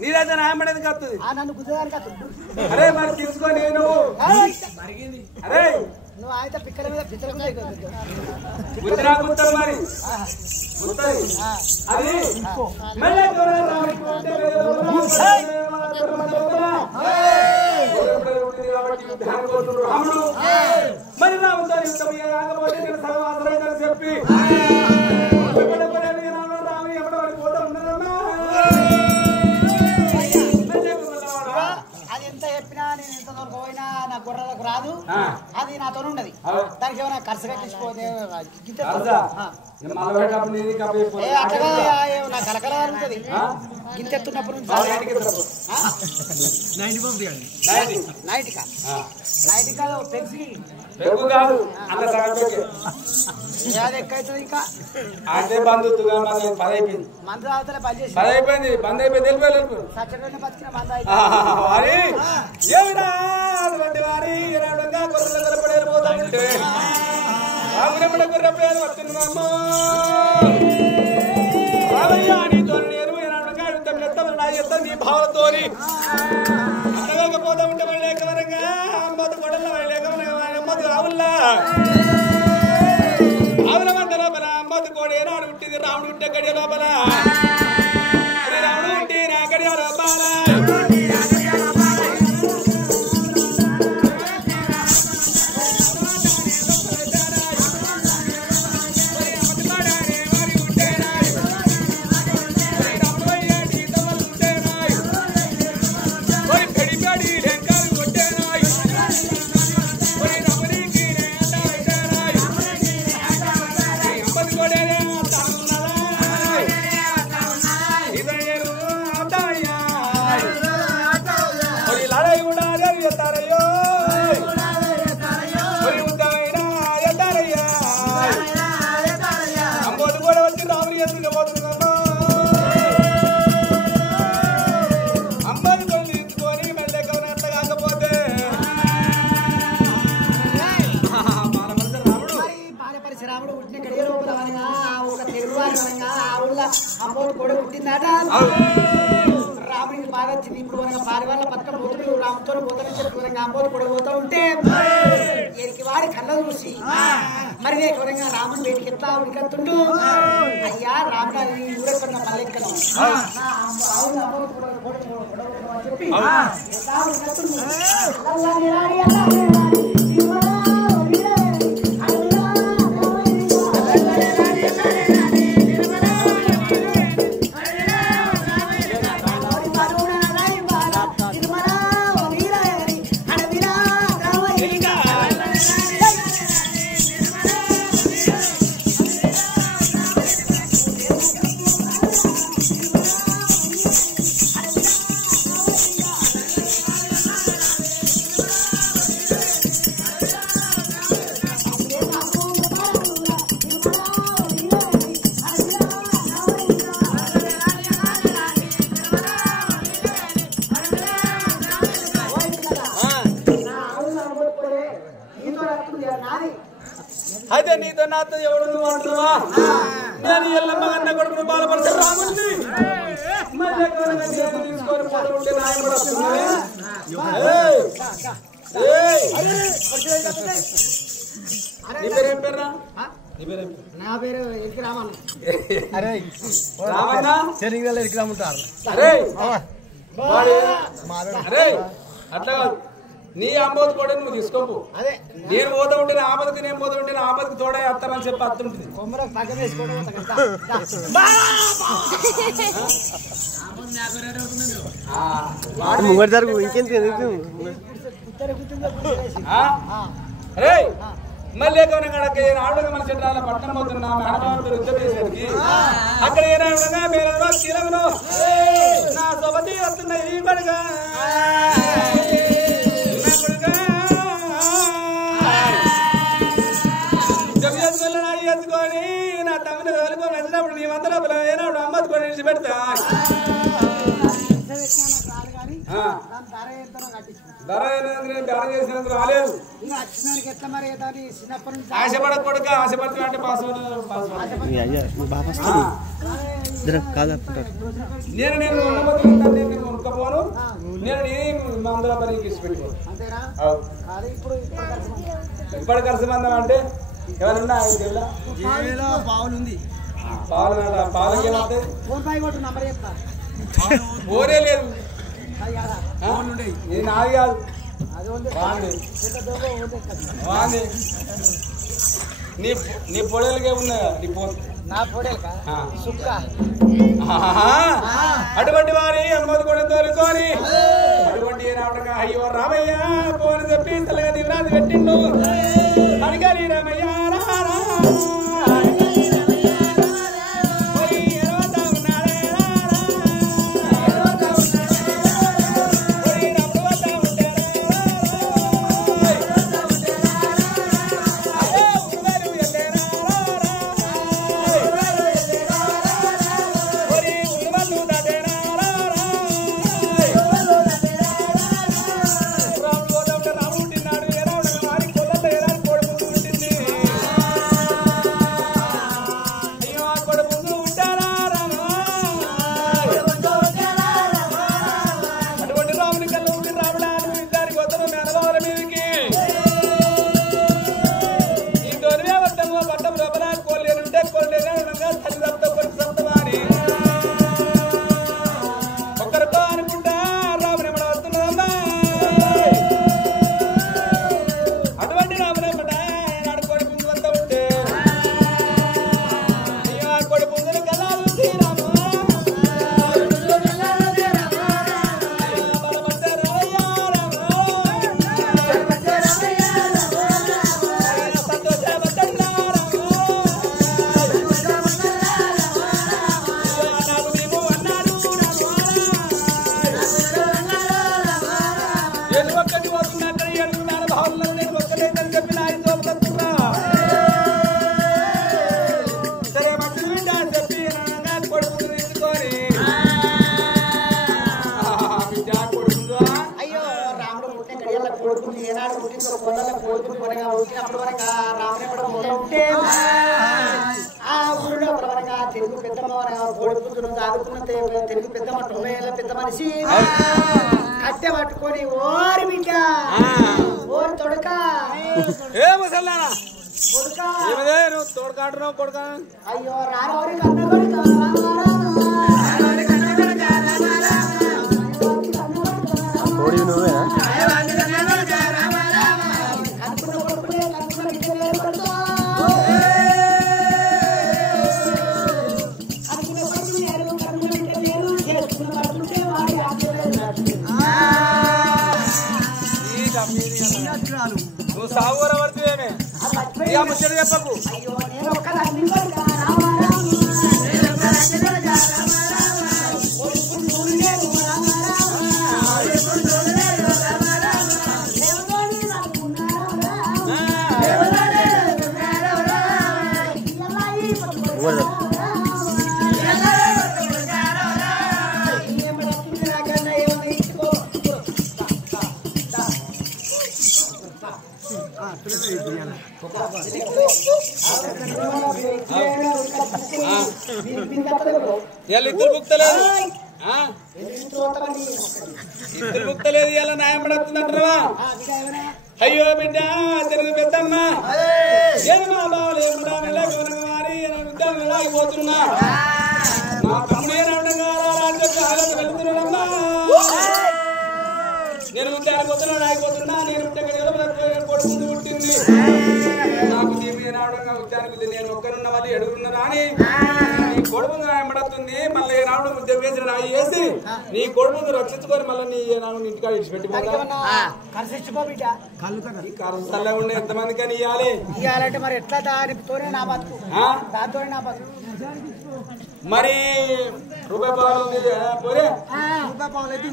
నీరైతే నాయమడేది కత్తుంది నన్ను గుద్దడానికి అరే మరి తీసుకో నేను అరే నువ్వు ఆయన పిక్కల మీద పిచ్చలు గుద్దురా గుత్తలు మరి అది మళ్ళీ మరి రాముతారు చెప్పి అది ఎంత చెప్పినా నేను ఎంత దూరం పోయినా నా గొర్రెలకు రాదు అది నాతో ఉండదు దానికి ఏమైనా ఖర్చు కట్టించుకోతే అట్లా నా కలకల ఉంటుంది గింతెత్తున్నప్పుడు నైట్ కాదు పెంచి అది ఎక్కవుతుంది ఇంకా అదే బంధుత్తుగా పది అయిపోయింది మందు అవతలే బంద్ చేసి పది అయిపోయింది బంద్ అయిపోయింది వెళ్ళిపోయారు సచ్చడైన బతికిన మందు వారి ఏమిరా అటువంటి వారి ఏనాడుగా గొర్రెల గొర్రెపడేరు పోతామంటే రామునప్పుడు గొర్రెపడేరు వస్తున్నామ్మా రామయ్య నీతో నేను ఏనాడుగా యుద్ధం ఎత్తాను నా యుద్ధం నీ భావనతోని అడగకపోతా ఉంటే వాళ్ళు ఏకవరంగా అమ్మతో గొడవల వాళ్ళు ఏకవరంగా అమ్మతో రావుల్లా గడియ లోపల శ్రీరాముడు ఉంటే నా గడియ లోపల రాముడికి బాగా వచ్చింది. ఇప్పుడు పారి వాళ్ళ పక్కన పోతుడు రాముతో పోతానని చెప్పి అంబోలు కూడా పోతా ఉంటే ఎరికి వాడి కళ్ళ చూసి మరి నేను రాముని బయటికి ఎట్లా ఉడికత్తుండు. అయ్యా రాముడు ఊరెక్కడ మల్లెక్కడం చెప్పి ఎట్లా ఉడికత్తుండు. అయితే నీతో నాతో ఎవడు నువ్వు అంటున్నావా? నేను ఎల్లమ్మ కన్నా కొడుకును బాలపరిచే రాముడిని తీసుకొని పోతుంటే నీ పేరేం పేర్రా? నా పేరు ఎరికి రామన్న. అరే రామన్న శనిగల ఎరికి రామంటారు. అరే అరే అట్లా కాదు, నీ ఆంబోతు కూడా నువ్వు తీసుకోపు. అదే నేను పోతా ఉంటే ఆపదకి నేను పోతా ఉంటే ఆపదకి తోడే వస్తానని చెప్పి అత్తుంటుంది. అరే మళ్ళీ ఆవిడగా మన చెట్ల పట్టణం పోతున్నా మేనబాబు యుద్ధం చేసేసరికి అక్కడ ఏనా మీరు నా సొబతి వస్తున్న ఈ పడుగా ఎత్తుకొని నా తమ్ముని తోలుకొని వచ్చినప్పుడు నీ వంద రూపాయలు ఏనాడు అమ్మతుకొని నిలిచి పెడతా. ధర చేసినందుకు రాలేదు. ఆశపడక కొడుక ఆశపడుతున్నా అంటే నేను కొనుక్కపోను. నేను 100 రూపాయలకి ఇచ్చి పెట్టుకోను. ఇప్పుడు కలిసి మందం అంటే ఎవరున్నా ఓరే లేదు నేను ఆగి కాదు నీ పొడేలకే ఉన్నాయా నీ అటువంటి వారి అమ్మది కూడా తోలుకొని అటువంటి రావడం అయ్యో రామయ్య పోని చెప్పి తలగా దిగురాది పెట్టిండు. అడిగారి రామయ్య రాముడు ఏనాడు పుట్టిందో కొండల కోడుకుని వరగా వచ్చినప్పుడు వరగా రామనే కూడా మొదలు ఉంటే ఆ ఊరిలో వరగా తెలుగు పెద్దమ్మ వరగా కోడుకుతున్న ఆడుకున్న తెలుగు పెద్దమ్మ 90 ఏళ్ళ పెద్ద మనిషి కట్టె పట్టుకొని ఓరి బిడ్డ ఓరి తొడక ఏ ముసల్లానా కొడుక ఏమదే నువ్వు తోడుకాడున్నావు కొడుక అయ్యో రారోరి కన్న కొడుక తోడి నువ్వేనా నువ్వు సాగుర పడుతుందేమే ఇక ముచ్చట చెప్పకు అయ్యో నేను ఒక్కదాన్ని ఇద్దరు బుక్తలేదు ఇద్దరు బుక్తలేదు ఇలా న్యాయం పడుతుందంటారా అయ్యో బిడ్డ తెలుగు పెద్దమ్మ ఏమా బావలు ఏమన్నా వెళ్ళి వెళ్ళిపోతున్నా నా తమ్ముడు ఏమన్నా వెళ్తున్నాడమ్మా నేను ముందు ఆగిపోతున్నా ఆగిపోతున్నా నేను కొడుకు పుట్టింది నాకు దీని రావడంగా ఉద్యానికి నేను ఒక్కరున్న వాళ్ళు ఎడుగున్నారా అని నీ కొడుకు ఎంబడుతుంది మళ్ళీ ఏనాడు ఉద్యోగం వేసి రాయి వేసి నీ కొడుకు రక్షించుకొని మళ్ళీ నీ ఏనాడు ఇంటికాడ కరసల్లా ఉండే ఎంతమంది కానీ ఇవ్వాలి ఇవ్వాలంటే మరి ఎట్లా దానితోనే నా బతుకు దాంతోనే నా బతుకు మరి రూపాయి పాలు ఉంది పోరే రూపాయి పావులు అయితే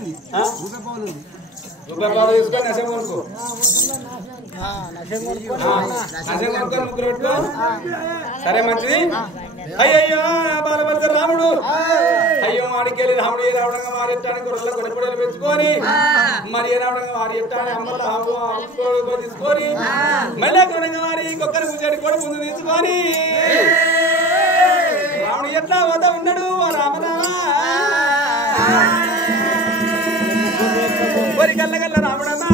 రూపాయి పాలు తీసుకొని నశం కొనుక్కో నశం కొనుక్కొని ముగ్గురు పెట్టుకో సరే మంచిది అయ్యయ్యో బాలభద్ర రాముడు అయ్యో వాడికెళ్ళి రాముడు ఏ రావడంగా వారి ఎట్టానికి గొర్రెల కొనపడలు పెంచుకొని మరి ఏ రావడంగా వారి ఎట్టాన్ని అమ్మలు తీసుకొని మళ్ళీ కొనగా వారి ఇంకొకరి కూర్చొని కూడా ముందు తీసుకొని రాముడు ఎట్లా వద్ద ఉన్నాడు రామరా వరి గల్ల గల్ల రాముడన్నా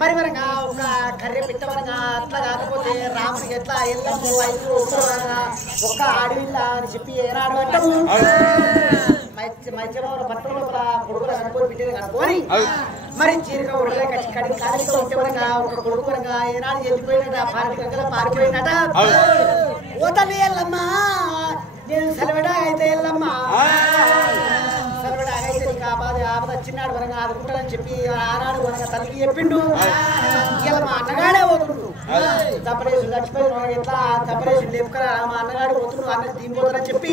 మరి మరంగా ఒక కర్రె పెట్టవనగా అట్లా కాకపోతే రాముడికి ఎట్లా ఎల్లము ఐదు ఒక్క ఆడవిల్ల అని చెప్పి ఏనాడు అంటాము మధ్యలో బట్టలు కొడుకులు కనుక్కొని బిడ్డలు కనుక్కొని మరి చీరగా ఉడలే కట్టి కడిగి కాలిగా ఉంటే వనగా ఒక కొడుకు వనగా ఏనాడు వెళ్ళిపోయినట పారిపోయినట ఓతని ఎల్లమ్మా నేను సెలవిడా అయితే ఎల్లమ్మా ఆపద చిన్నాడు వనగా ఆదుకుంటానని చెప్పి ఆనాడు వనగా తల్లికి చెప్పిండు ఇలా మా అన్నగాడే పోతుండు తప్పరేసి చచ్చిపోయి ఎట్లా తప్పరేసి లేపుకరా మా అన్నగాడు పోతుండు అన్న దీనిపోతారని చెప్పి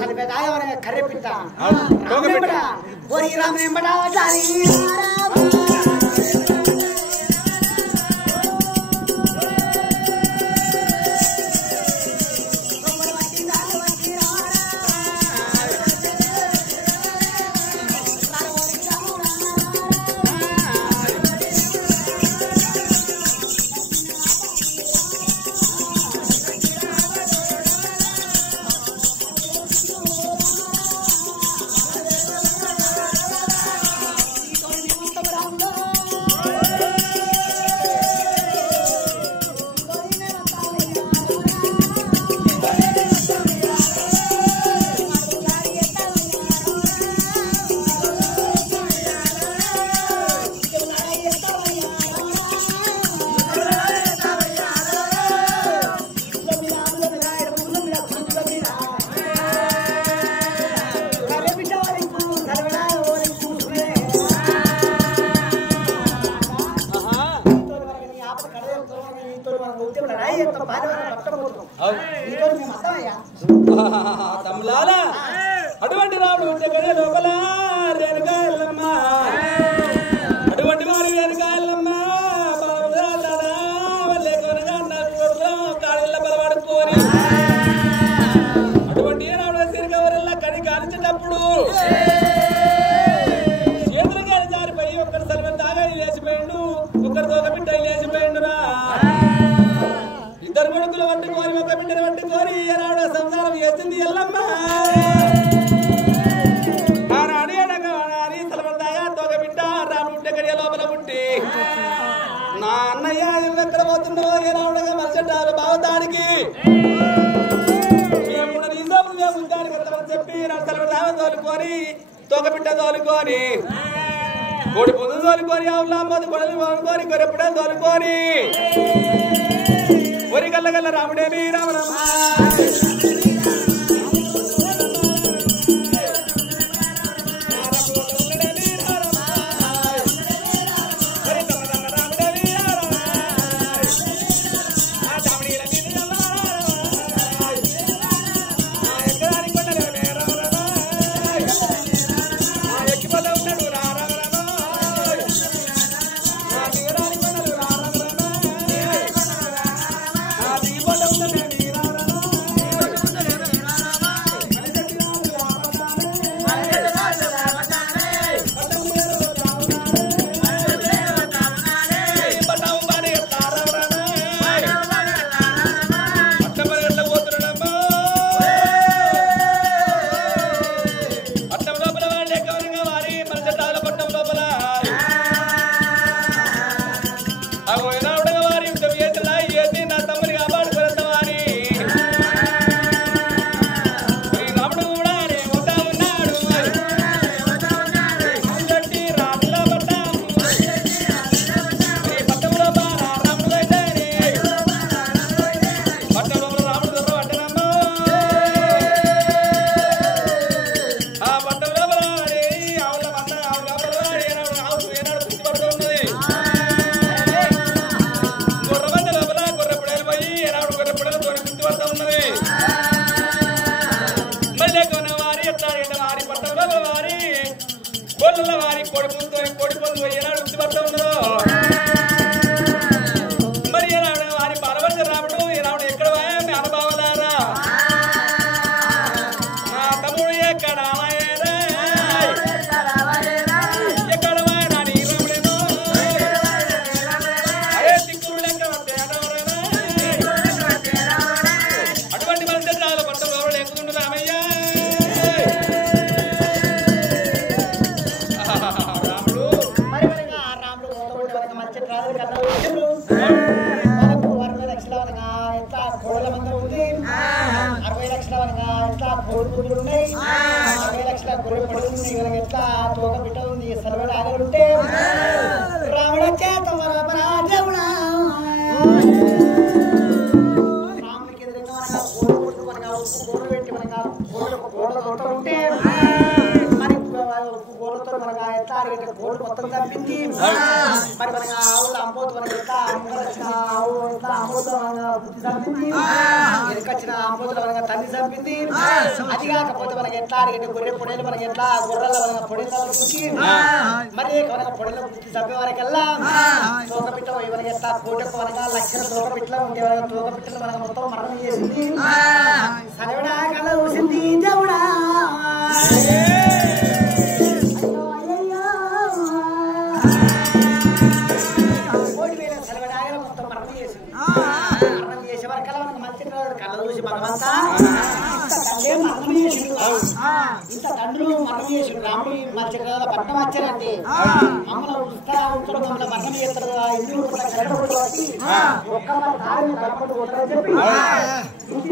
చనిపోయి వనగా కర్రె పిట్ట ఓరి రామేంబడా తమ్ములాలా అటువంటి రాముడు ఉంటే కదా లోపల రేణుకాయలమ్మ అటువంటి వారి రేణుకాయలమ్మ కాళ్ళ బలపడుకోని అటువంటి రాముడు తిరిగవరల్లా కడి కాల్చేటప్పుడు చేతులు కాని జారిపోయి ఒకరి సలవని దాగా లేచిపోయిండు ఒకరి దోక బిడ్డ లేచిపోయిండురా ఇద్దరు కొడుకులు పట్టుకోని ఒక బిడ్డను పట్టుకోని రాముడు సంసారం చేసింది ఎల్లమ్మ ఆనాడు ఎడగని సలవని దాగా దోక బిడ్డ రాముడు ఉంటే గడియ లోపల పుట్టి నా అన్నయ్య ఎక్కడ పోతున్నావో ఏ రాముడుగా మలచెట్టారు బావతానికి మేము ఉద్దానికి వస్తామని చెప్పి సలవని దాగా తోలుకొని తోక బిడ్డ తోలుకొని కోడి పొద్దు తోలుకొని అవులా మొదటి కొడలు తోలుకొని కొరెప్పుడే తోలుకొని ఒరి గల్ల గల్ల రాముడేమి రామరామ అది కాకపోతే మనకి ఎట్లా గొర్రె పొడేలు మనకి ఎట్లా గొర్రెల పొడేలు మరి పొడేలు చంపే వరకల్లా తోక పిట్ట మనకి ఎట్లా కోటకు మనగా లక్షల తోక పిట్టలు ఉంటే తోక పిట్టలు మనకు మొత్తం మరణం చేసింది సరవడా కళ్ళ చూసింది దేవుడా మొత్తం మరణం చేసింది మరణం చేసే వరకల్లా మనకు మంచి కళ్ళ చూసి భగవంతా వాళ్ళే మరణం చేసిండు ఇంత తండ్రులు మరణం చేసిండు రాముడి మధ్య కదా పట్టణం వచ్చారంటే మమ్మల్ని ఉత్తరా ఉంటాడు మమ్మల్ని మరణం చేస్తారు కదా ఎందుకు కాబట్టి ఒక్క దారిని కనపడి కొట్టారని చెప్పి ఇంటి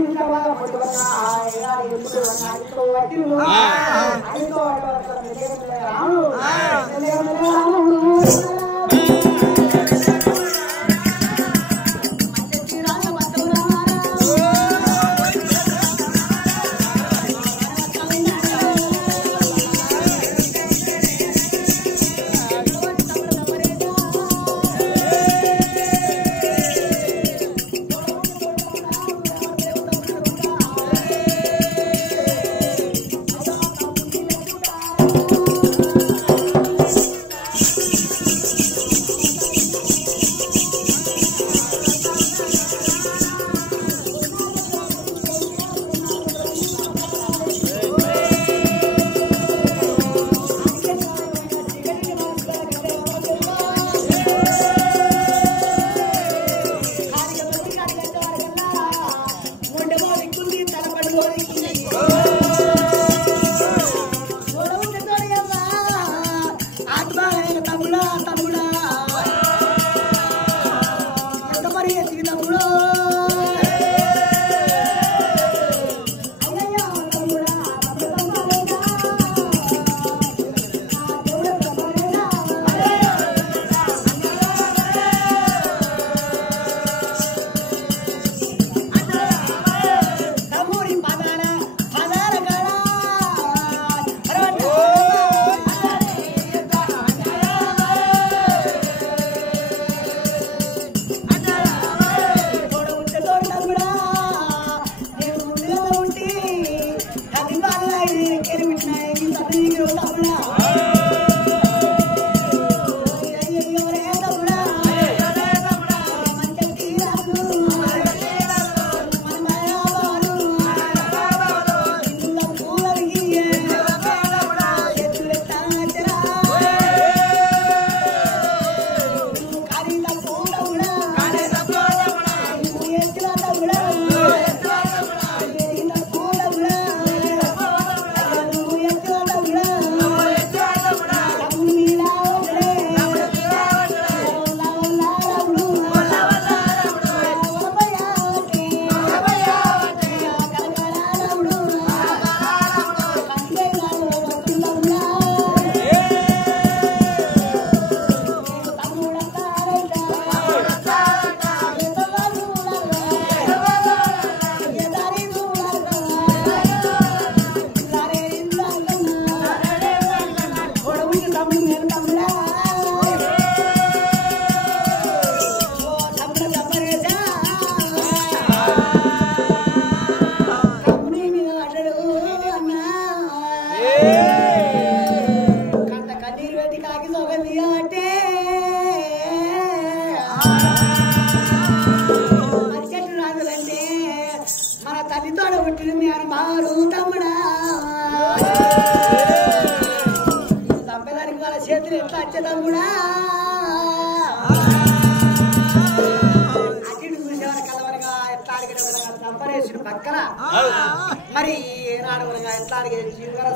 మరి ఏనాడు ఎట్లా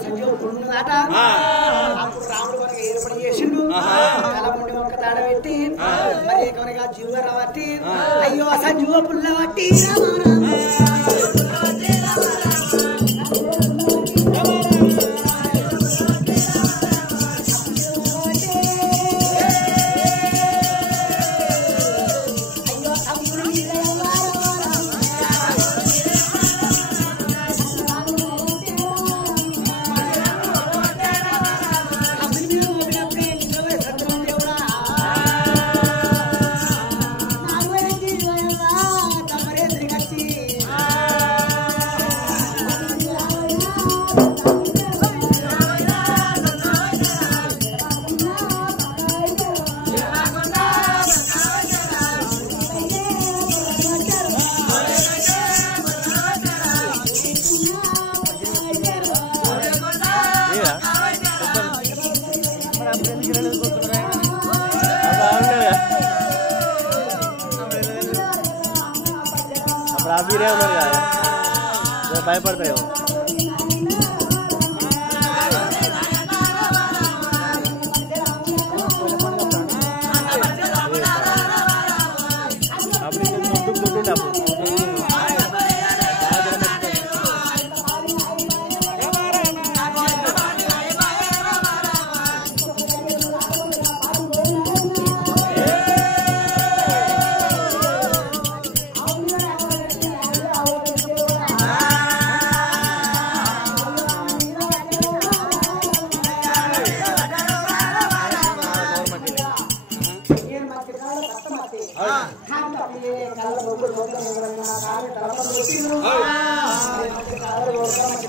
సంజీవుడున్నదాట అప్పుడు రాముడు మనకి ఏర్పడి చేసిండు కలముండి ఒక్క తాడ పెట్టి మరి కనుక జీవర బట్టి అయ్యో సంజీవ పుల్ల బట్టి आप ही रहे हो भयपड़ते हो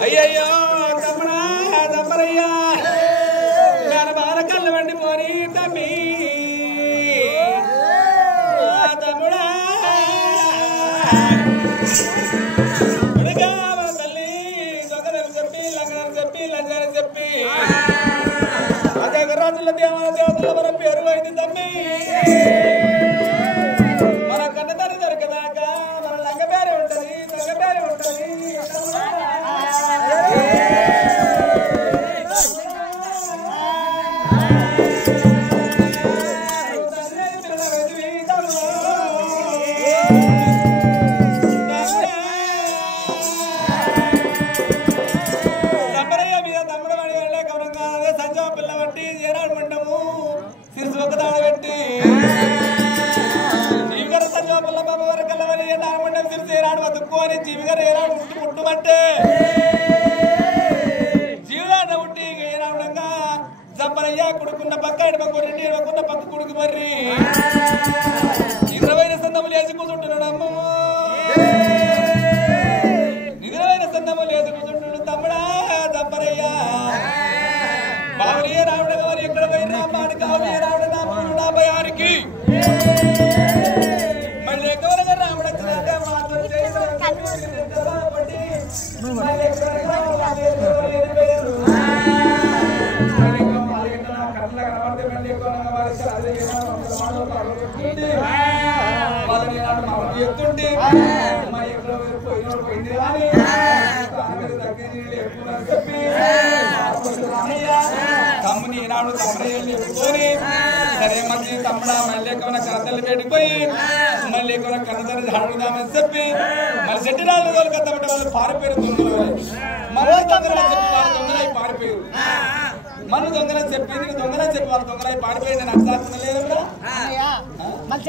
అయ్యయ్యో తమ్ముడా తమ్మరయ్యా బాల కళ్ళు వండిపోని తమ్మి తమ్ముడా తల్లి దొంగదని చెప్పి లంగని చెప్పి అదే రోజుల దేవతల మన పేరు అయింది తమ్మి మన కన్నతని దొరకదాకా మన లంగ పేరు ఉంటది దొంగ పేరు ఉంటది ముట్టుమంటే జీవనాడ ఉట్టి ఏనాడంగా జంపరయ్యా కొడుకున్న పక్క ఎడమకు రెండు ఎడమకున్న పక్క కొడుకు మర్రి 20 సందములు వేసి కూర్చుంటున్నాడు అమ్మ 20 సందములు వేసి కూర్చుంటున్నాడు తమ్ముడా జంపరయ్యా బావరియే రావడం వారు ఎక్కడ పోయినా అమ్మాడు కావరియే రావడం నా 56కి మళ్ళీ ఎక్కువగా రావడం ఎత్తుంటే తమ్ముని ఈనాడు తమ్ముని ఎత్తుకొని సరే మంచి తమ్ముడా మళ్ళీ ఎక్కువ కన్నతల్లి పెట్టుకుపోయి మళ్ళీ ఎక్కువ కన్నతల్లి అడుగుదామని చెప్పి మళ్ళీ చెట్టు రాళ్ళు తోలుకొద్దామంటే వాళ్ళు పారిపోయారు దొంగలు మన దొంగలని చెప్పి వాళ్ళు దొంగలై పారిపోయారు మన దొంగలని చెప్పింది దొంగలని చెప్పి వాళ్ళు దొంగలై పారిపోయింది నేను అర్థం లేదు మళ్ళీ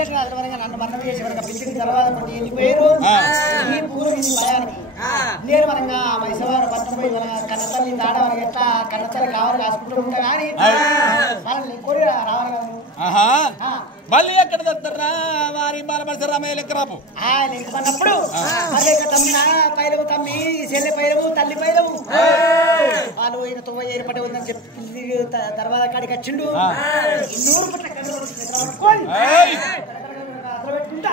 నన్ను మరణం చేసి పిలిచిన తర్వాత వెళ్ళిపోయారు ఈ పూర్వ భయానికి నేను మనగా మైసవారు పట్టపోయి మన కన్నతల్లి దాడ మనకి ఎట్లా కన్నతల్లి కావాలి కాసుకుంటూ ఉంటా కానీ వాళ్ళని కోరి రావాలి మళ్ళీ ఎక్కడ దొరుకుతారా వారి బాలమర్శ రామయ్య లెక్క రాపు అన్నప్పుడు మళ్ళీ తమ్మిన పైలవు తమ్మి చెల్లె పైలవు తల్లి పైలవు వాళ్ళు ఈయన తొవ్వ ఏర్పడి ఉందని చెప్పి తర్వాత కాడికి వచ్చిండు 200 పట్ల పెట్టుకుంటా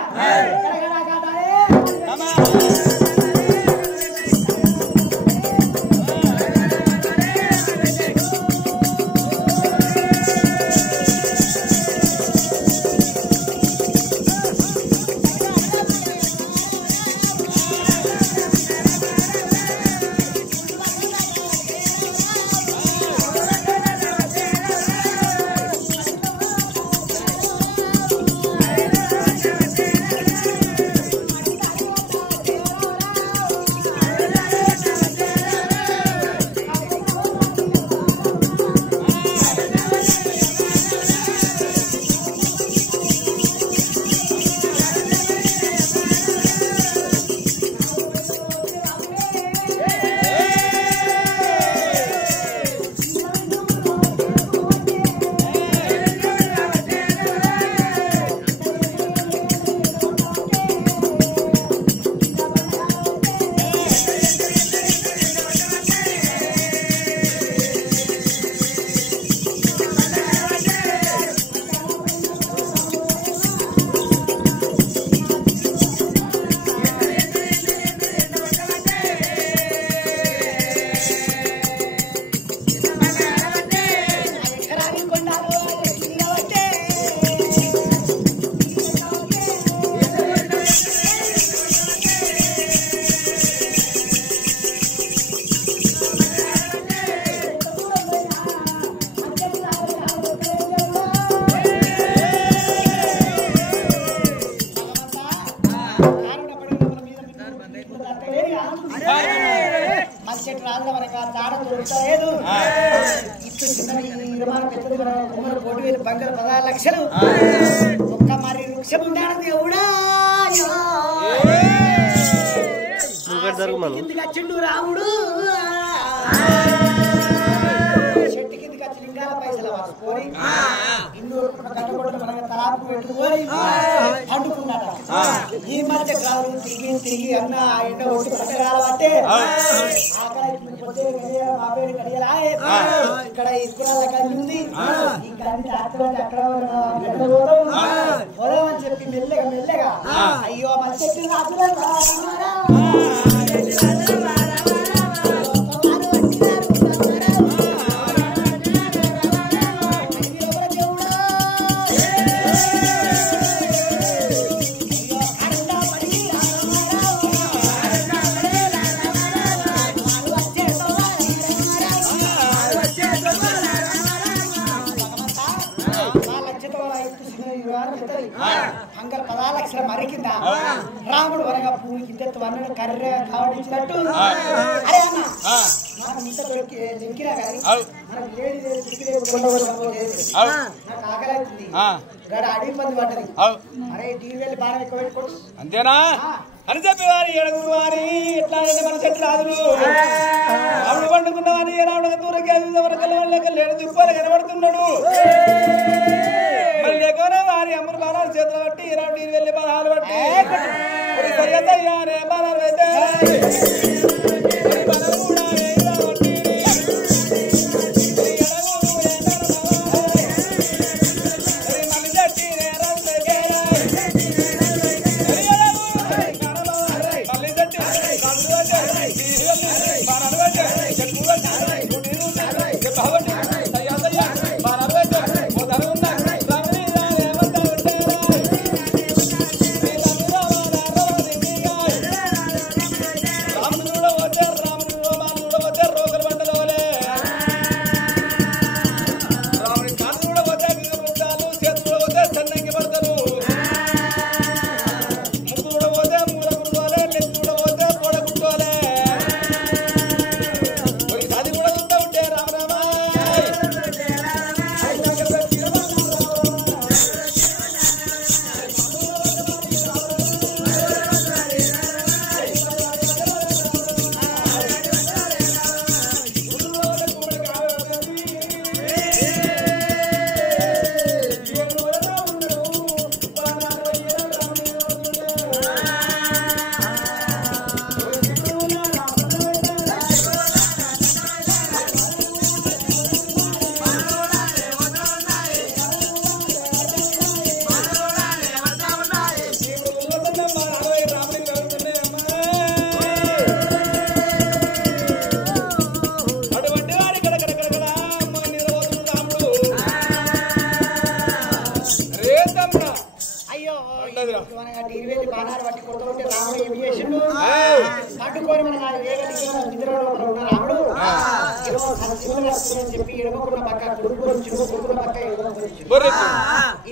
బంగారు 16 లక్షలు ఒక్క మరి వృక్షం ఉండాలి దేవుడా కిందికి వచ్చిండు రాముడు చెట్టు కిందికి వచ్చి లింగాల పైసలు వాసుకొని 200 కట్టబడి మన తల స్లాబ్ పెట్టుకొని పండుకున్నాట. ఈ మధ్య కాలం తిరిగి అన్న ఎండ ఒట్టి పట్టగాలంటే ఇక్కడ ఇసుకురాల కలిగి ఉంది. ఇంకా అక్కడ పోదాం అని చెప్పి మెల్లగా అయ్యో మన చెట్టు అంగ 10 లక్షల మరి కింద రాముడు వరగా పూలు కింద వన్నడు కర్ర కావడించినట్టు అరే అన్న నాకు ఇంత దొరికినా కానీ మనకు నాకు ఆకలి అవుతుంది. గడ అడిగి పంది పడ్డది. అరే టీవీ వెళ్ళి బాగా ఎక్కువ పెట్టుకోడు అంతేనా అని చెప్పి వారి ఏడుగురు వారి ఎట్లా మన చెట్టు రాదులు ఆవిడ పండుకున్న వారి రావడం దూరకి లేడు దిప్పాలు కనబడుతున్నాడు. మళ్ళీ లేకపోయినా వారి అమ్మరు బాణాలు చేతులు బట్టి ఇరాడు నీరు వెళ్ళి బాణాలు బట్టి సరిగ్గా బాణాలు అయితే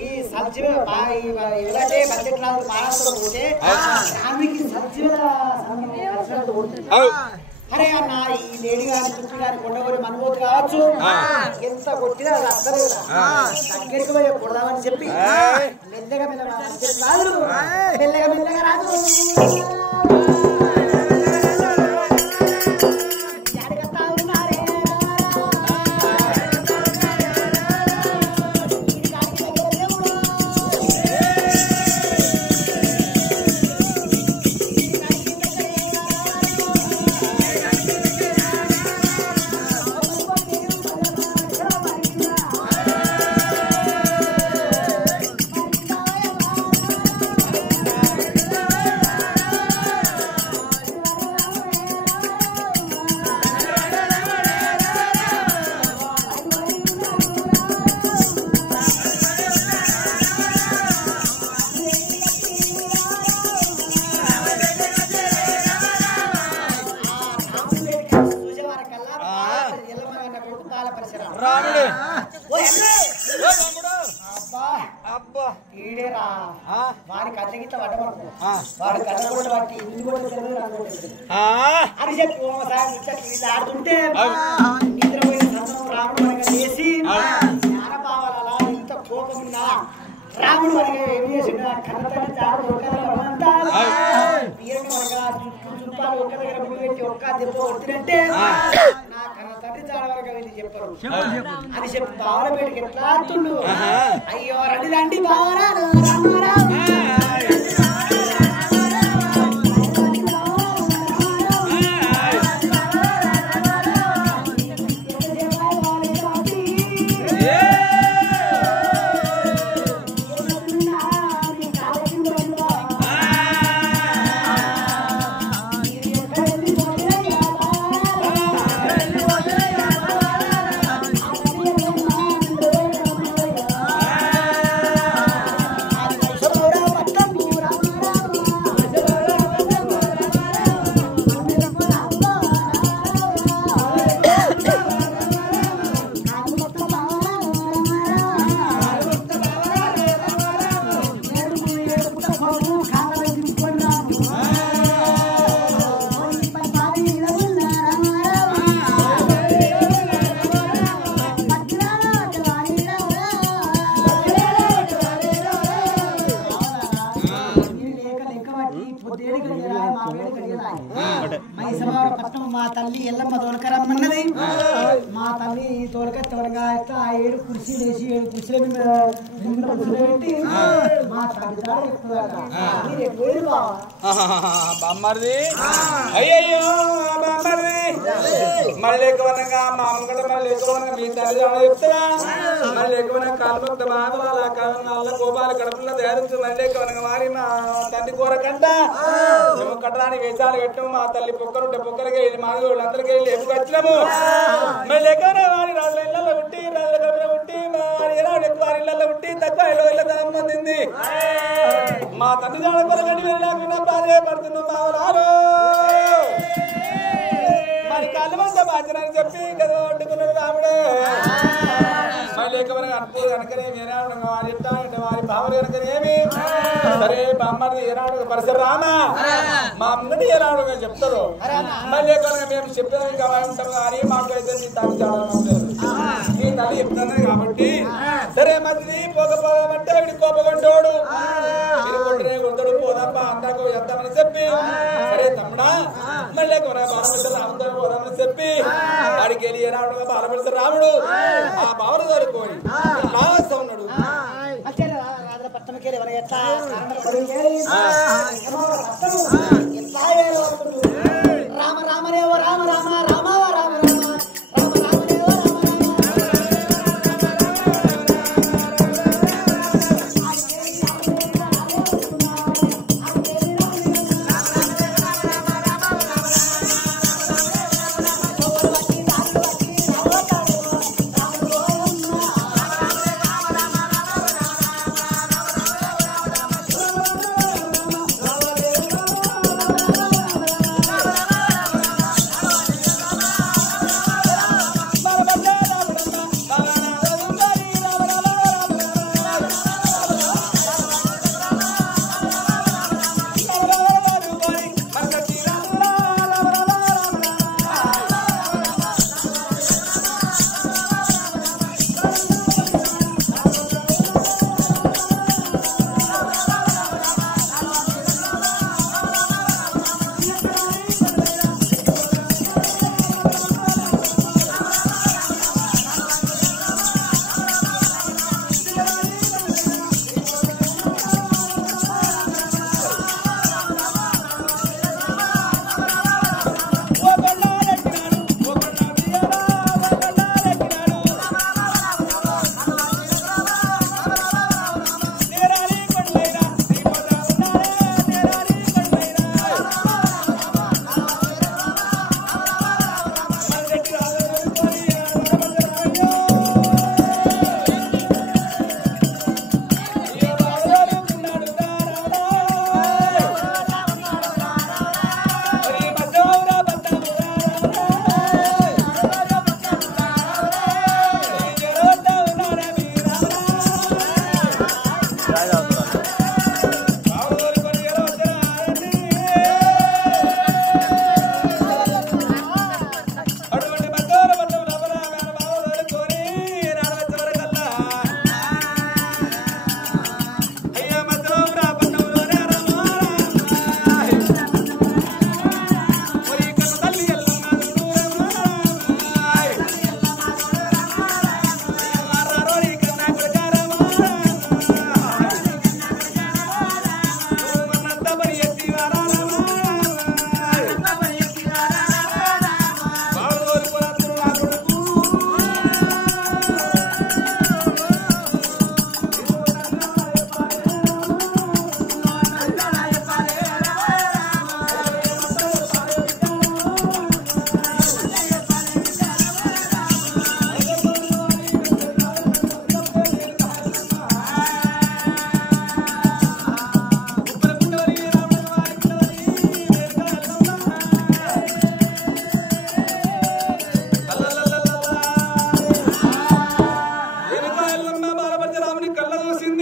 ఈ సబ్జీ బడ్జెట్ పోతే అరే అన్న ఈ లేడీ గారి చుట్టూ గారి కొండగోరి మనబోతు కావచ్చు ఎంత కొట్టినా అది అసలు దగ్గరికి పోయి కొడదామని చెప్పి మెల్లగా రాదు వారికి అద్దగిట్ల పడ్డమనుకో వాడు కట్టగొట్ట బట్టి ఇల్లు అని చెప్పి ఇట్లా ఆడుతుంటే నిద్రపోయిన సందర్భం రాముడు మనగా చేసి జ్ఞానభావాలు అలా ఇంత కోపం ఉన్నా రాముడు మనగా ఏం చేసిండు కన్న తల్లి చాడు రూపాయలు ఒక్క దగ్గర గుడి పెట్టి ఒక్క దెబ్బ కొట్టినంటే నా కన్న తండ్రి చాడ వరకు వెళ్ళి చెప్పరు అని చెప్పి బావలపేటకి ఎట్లా ఆడుతుండు అయ్యో రండి బావరా మా తల్లి ఎల్లమ్మ తోలకరమ్మన్నది మా తల్లి తోలకత్తవనగా ఆ 7 కుర్చీలు వేసి 7 కుర్చీల మీద పెట్టి మా తల్లి బామ్మర్ది అయ్యయ్యో బామ్మర్ది మళ్ళీ ఎక్కువనగా మా అమ్మగడ మళ్ళీ ఎక్కువనగా మీ తల్లి చెప్తారా మళ్ళీ ఎక్కువనగా కాలుభక్త బాధల కాళ్ళ కోపాల కడుపులో తయారు మళ్ళీ ఎక్కువనగా మారి మా తండ్రి కూరకంట మేము కట్టడానికి వేషాలు పెట్టాము మా తల్లి పొక్కరుంటే పొక్కలకి వెళ్ళి మాది వాళ్ళందరికీ వెళ్ళి ఎప్పుడు వచ్చినాము మళ్ళీ ఎక్కువనే వారి రాజుల ఇళ్లలో ఉండి రాజుల గమ్మిన ఉండి వారి ఎక్కువ ఇళ్లలో ఉండి తక్కువ ఇళ్ళతనం పొందింది మా తండ్రి జాడ కొరగండి వెళ్ళకుండా ప్రాధాన్యపడుతున్నాం మావరాలు మరి కళ్ళు మంట బాధ్యనని చెప్పి కదా వండుకున్నాడు రాముడు మళ్ళీ ఎక్కువగా అనుకూలు కనుకనే ఏనాడు వారి ఇట్ట వారి భావన కనుకనేమి సరే బామ్మది ఏనాడు పరశురామ మా అమ్మని ఏనాడుగా చెప్తారు మళ్ళీ ఎక్కువగా మేము చెప్పేది ఇంకా ఉంటాం కానీ మాకు అయితే నీ తల్లి చాలా నీ తల్లి చెప్తాను కాబట్టి సరే మరి పోకపోదామంటే వీడి కోపగొంటోడు కొట్టనే కొడతాడు పోదాంపా అందాకు వెళ్తామని చెప్పి సరే తమ్ముడా మళ్ళీ బాలపడితే రాముతో పోదామని చెప్పి వాడికి వెళ్ళి ఏనాడుగా బాలపడితే రాముడు ఆ భావన దొరుకుని రావస్తా ఉన్నాడు పట్టణకెళ్ళి ఎట్లా రామ రామరేవో రామ రామ రామ రామ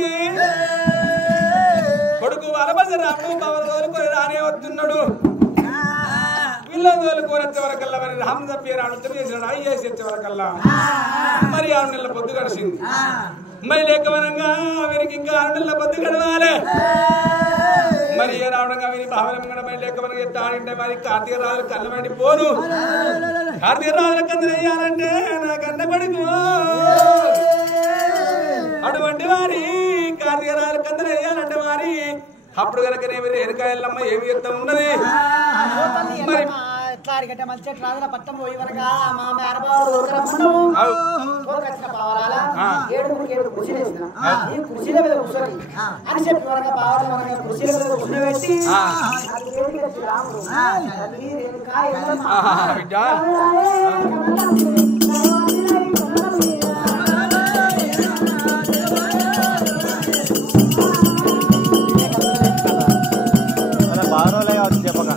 వచ్చింది కొడుకు వలబడి రాముడు పవన్ తోలుకొని రానే వస్తున్నాడు పిల్లలు తోలుకొని వచ్చే వరకల్లా మరి రామ్ పేరు అడుగుతూ చేసినాడు అయ్యేసి వచ్చే వరకల్లా మరి 6 నెలల పొద్దు గడిచింది మరి లేకమనంగా వీరికి ఇంకా 6 నెలల పొద్దు గడవాలి మరి ఏ రావడంగా వీరి భావన మరి లేకమనగా ఎత్తాడంటే మరి కార్తీక రాజులు కళ్ళమండి పోను కార్తీక రాజుల కందరు వేయాలంటే నా కన్న కొడుకు అటువంటి వారి కార్తీక రాజుల కందరు వేయాలంటే వారి అప్పుడు కనుకనే మీరు ఎనకాయలమ్మ ఏమి ఎత్తం ఉన్నది మరి గట్ట మంచి రాజుల పట్టం పోయి వరగా మా మేరబాబు ఏడు కుర్చీలు వేసిన ఈ కుర్చీల మీద కూర్చొని అని చెప్పి వరగా బాగా కుర్చీల మీద కూర్చోబెట్టి రాముడు బాగా రోజులే కావచ్చు చెప్పక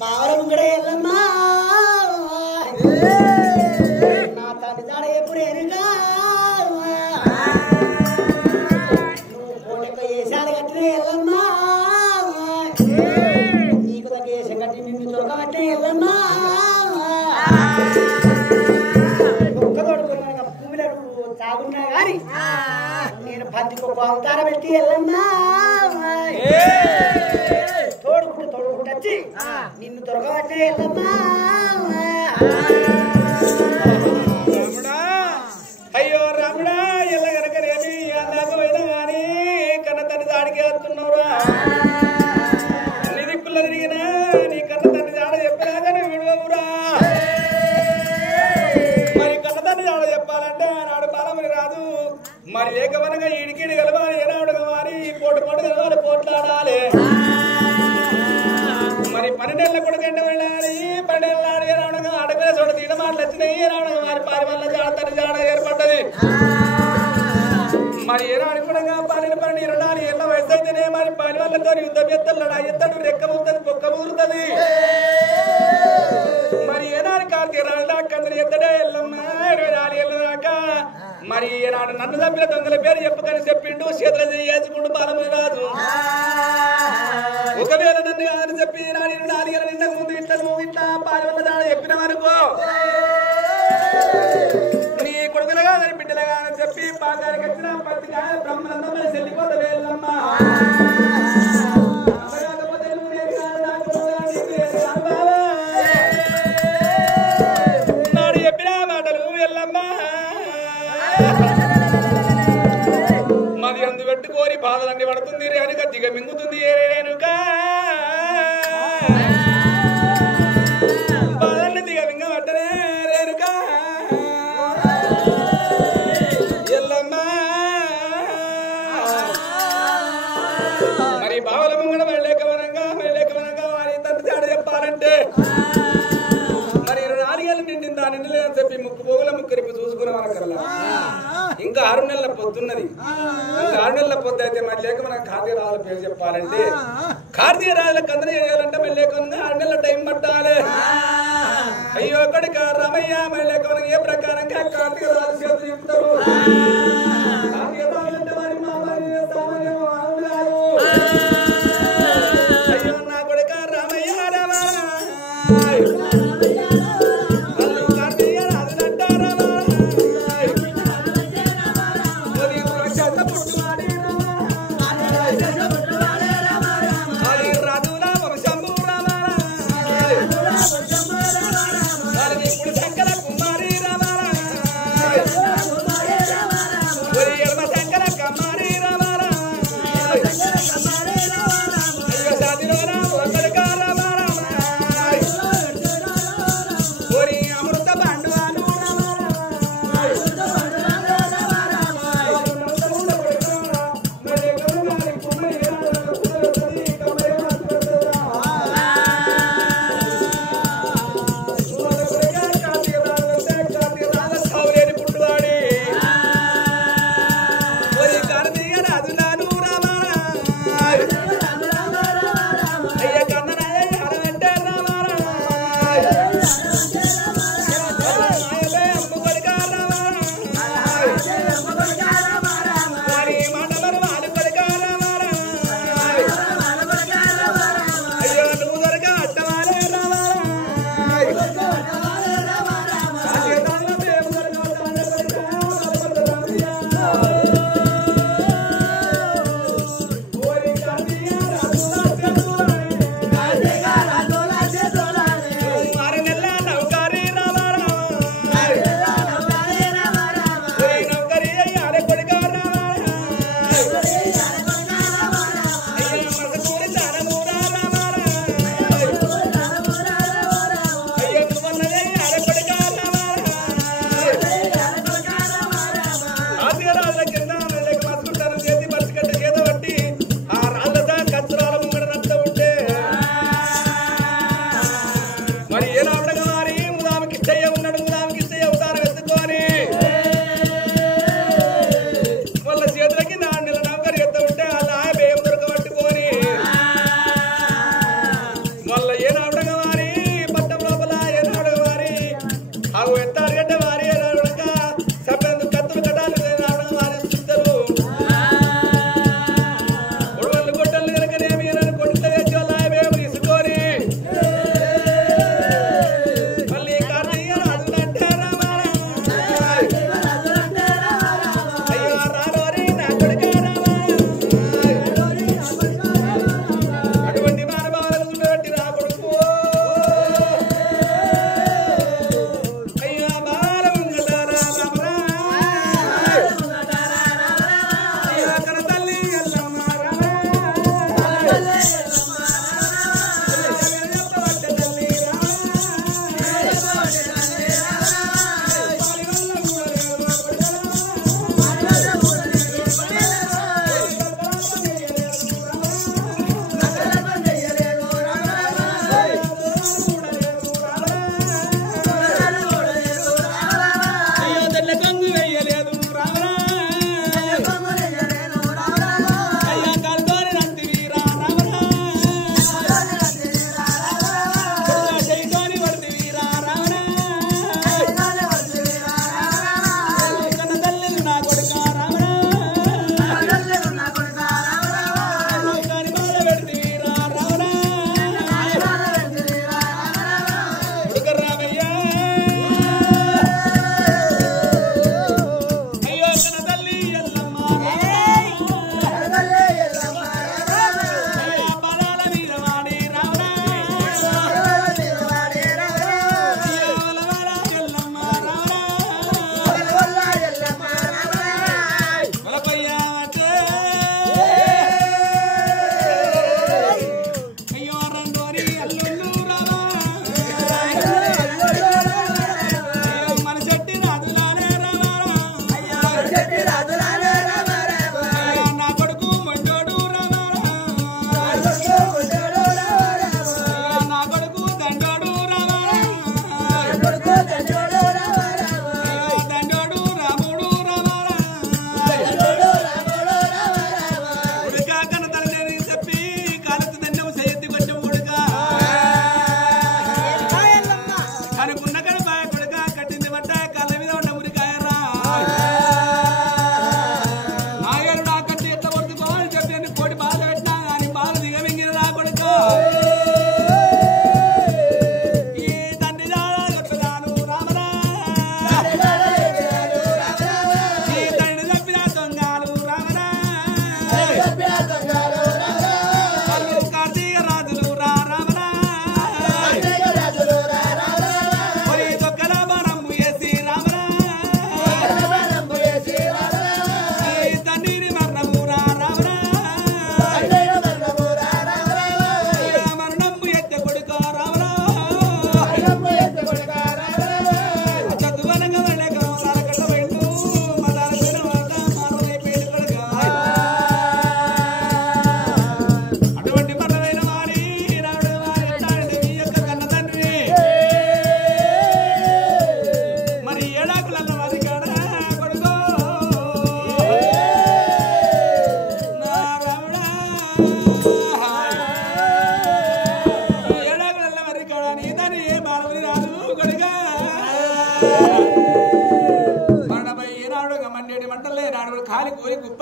బావరం కూడా ఎల్లమ్మా నా తండ్రి జాడ ఎప్పుడు ఎనుగా నువ్వు కోటెక్క వేసాడు కట్టిన ఎల్లమ్మా నీకు తగ్గ వేసం కట్టి నిన్ను దొరకబట్టే ఎల్లమ్మా ఒక్క తోడుకున్నా భూమిలో తాగున్నా గాని నేను పత్తికి ఒక అవతారం పెట్టి ఎల్లమ్మా తోడుకుంటూ వచ్చి నిన్ను దొరకబట్టే ఎల్లమ్మా రాముడా అయ్యో రాముడా ఎల్ల గనకనేమి అందాక పోయినా గాని కన్న తండ్రి దాడికి వస్తున్నావురా అన్ని దిక్కుల తిరిగినా నీ కన్న తండ్రి దాడ చెప్పినాక నువ్వు విడవవురా మరి కన్న తండ్రి దాడ చెప్పాలంటే ఆనాడు బాలమని రాదు మరి ఏకమనగా ఈడికిడి గెలవాలి ఏనాడుగా వారి పోటు పోటు గెలవాలి పోట్లాడాలి మరి 12 ఏళ్ళ కొడుకంటే వెళ్ళాలి 12 ఏళ్ళ ఆడి రావడంగా అడగలే చోట తీన మాటలు వచ్చినాయి రావడంగా వారి పారి వల్ల జాతర జాడ ఏర్పడ్డది మరి ఏనాడు కూడా 12 24 ఏళ్ళ వయసు అయితేనే మరి పారి వాళ్ళతో యుద్ధం ఎత్తలు ఎత్తడు రెక్క ముద్దది పొక్క ముదురుతుంది మరి ఏనాడు కార్తీక రాజు కందరు ఎత్తడే ఎల్లమ్మ 24 ఏళ్ళ దాకా మరి ఈనాడు నన్ను తప్పిన దొంగల పేరు చెప్పకని చెప్పిండు చేతులు చేసుకుంటూ బాలముని రాజు ఒకవేళ నన్ను కాదని చెప్పి నాడు 4 ఏళ్ళ నిండక ముందు ఇట్లా నువ్వు ఇట్లా పాలవల్ల దాడ చెప్పినవనుకో నీ కొడుకులు కాదని బిడ్డలు కాదని చెప్పి పాకానికి వచ్చిన పత్రిక బ్రహ్మనందమైన చెల్లిపోతలేదమ్మా నాడు చెప్పిన మాటలు వెళ్ళమ్మా మాది అందు పెట్టుకోని బాధలన్నీ పడుతుంది రేణుక దిగ మింగుతుంది రేణుక బాధల్ని దిగ మింగబట్టనే రేణుక ఎల్లమ్మా మరి బావల ముంగడ మళ్ళేకవనంగా వారి తండ్రి చాడ చెప్పాలంటే మరి 4 ఏళ్ళు నిండిందా నిండలేదని చెప్పి ముక్కు పోగుల ముక్కరిపి చూసుకునే వరకల్లా ఇంకా 6 నెలల పొద్దున్నది ఇంకా 6 నెలల పొద్దు అయితే మళ్ళీ లేక మనకు కార్తీక రాజుల పేరు చెప్పాలంటే కార్తీక రాజులకు అందరూ చేయాలంటే మళ్ళీ లేక 6 నెలల టైం పట్టాలి అయ్యో కొడుక రామయ్య మళ్ళీ లేక ఏ ప్రకారంగా కార్తీక రాజు చేతులు చెప్తారు కార్తీక రాజు అంటే వారి అయ్యో నా కొడుక రామయ్య రామా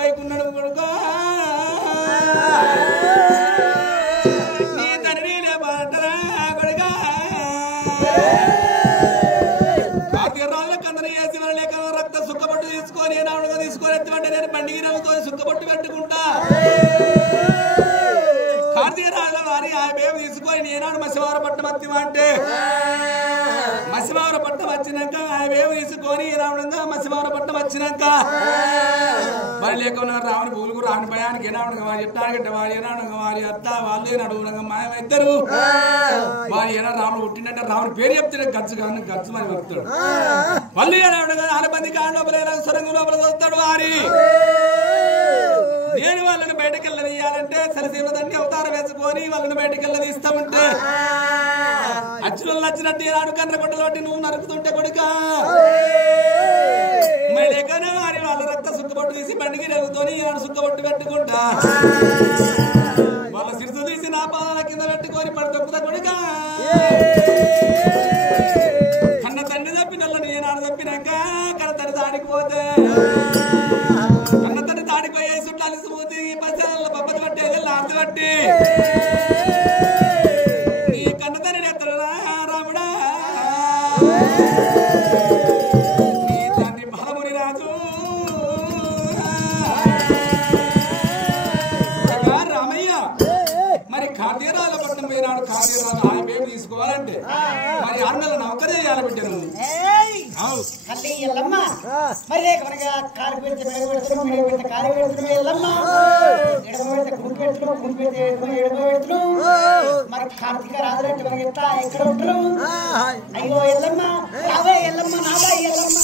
పైకున్నాడు కొడుక నీ తండ్రి లేపంటరా కొడుక కార్తీరాజుల కందన వేసి మన లేక రక్త సుక్కబొట్టు తీసుకొని రావణగా తీసుకొని ఎత్తుమంటే నేను బండికి నవ్వుకొని సుక్కబొట్టు పెట్టుకుంటా కార్తీరాజుల వారి ఆ బేబు తీసుకొని నేనాడు మసివార పట్టం అంటే మసివార పట్టం వచ్చినాక ఆ బేబు తీసుకొని రావడంగా మసివార పట్టం వచ్చినాక మరి లేకుండా రావణ పూలకు రావణ భయానికి ఏనాడు వారి ఎట్టాడంటే వారి ఏనాడు వారి అత్త వాళ్ళే నడువునగా మాయం ఇద్దరు వారి ఏనా రాముడు పుట్టిందంటే రాముడు పేరు చెప్తే గచ్చు కానీ గచ్చు మరి వస్తాడు వాళ్ళు ఏనాడుగా 4 మంది కాళ్ళ లోపల సొరంగం లోపల వస్తాడు వారి నేను వాళ్ళని బయటకు వెళ్ళదీయాలంటే సరసీమ దండి అవతారం వేసుకొని వాళ్ళని బయటకు వెళ్ళదీస్తా ఉంటే అచ్చులు నచ్చినట్టు ఏనాడు కన్న కొట్టలు బట్టి నువ్వు నరుకుతుంటే కొడుక లేకనే వారి వాళ్ళ రక్త సుక్కబొట్టు తీసి బండికి నవ్వుతోని ఈనాడు సుక్కబొట్టు పెట్టుకుంటా వాళ్ళ సిరుసు తీసి నా పాదాల కింద పెట్టుకొని పడి తొక్కుతా కొడుక కన్న తండ్రి తప్పినల్లని ఏనాడు తప్పినాక కన్న తండ్రి దాడికి పోతే కన్న తండ్రి దాడికి పోయే చుట్టాలు స్మూతి పచ్చాల పబ్బతి పట్టి ఏదైనా ఆర్తి పట్టి నీ కన్న తండ్రి ఎత్తరా రాముడా నీ తండ్రి బలముని రాజు రామయ్య మరి కార్తీరాల పట్టణం పోయినాడు కార్తీరాలు ఆయన పేరు తీసుకోవాలంటే మరి 6 నెలల నౌక చేయాలి బిడ్డను తల్లి ఎల్లమ్మ మరి లేకనగా కాలు పెడితే మెడ పెడుతున్నాం మెడ పెడితే కాలు పెడుతున్నాం ఎల్లమ్మ ఎడమ పెడితే కుడి పెడుతున్నాం కుడి పెడితే ఎడమ పెడుతున్నాం మరి కార్తీక రాజులంటే మనకి ఎట్లా ఎక్కడ ఉంటారు అయ్యో ఎల్లమ్మ నావే ఎల్లమ్మ నావే ఎల్లమ్మ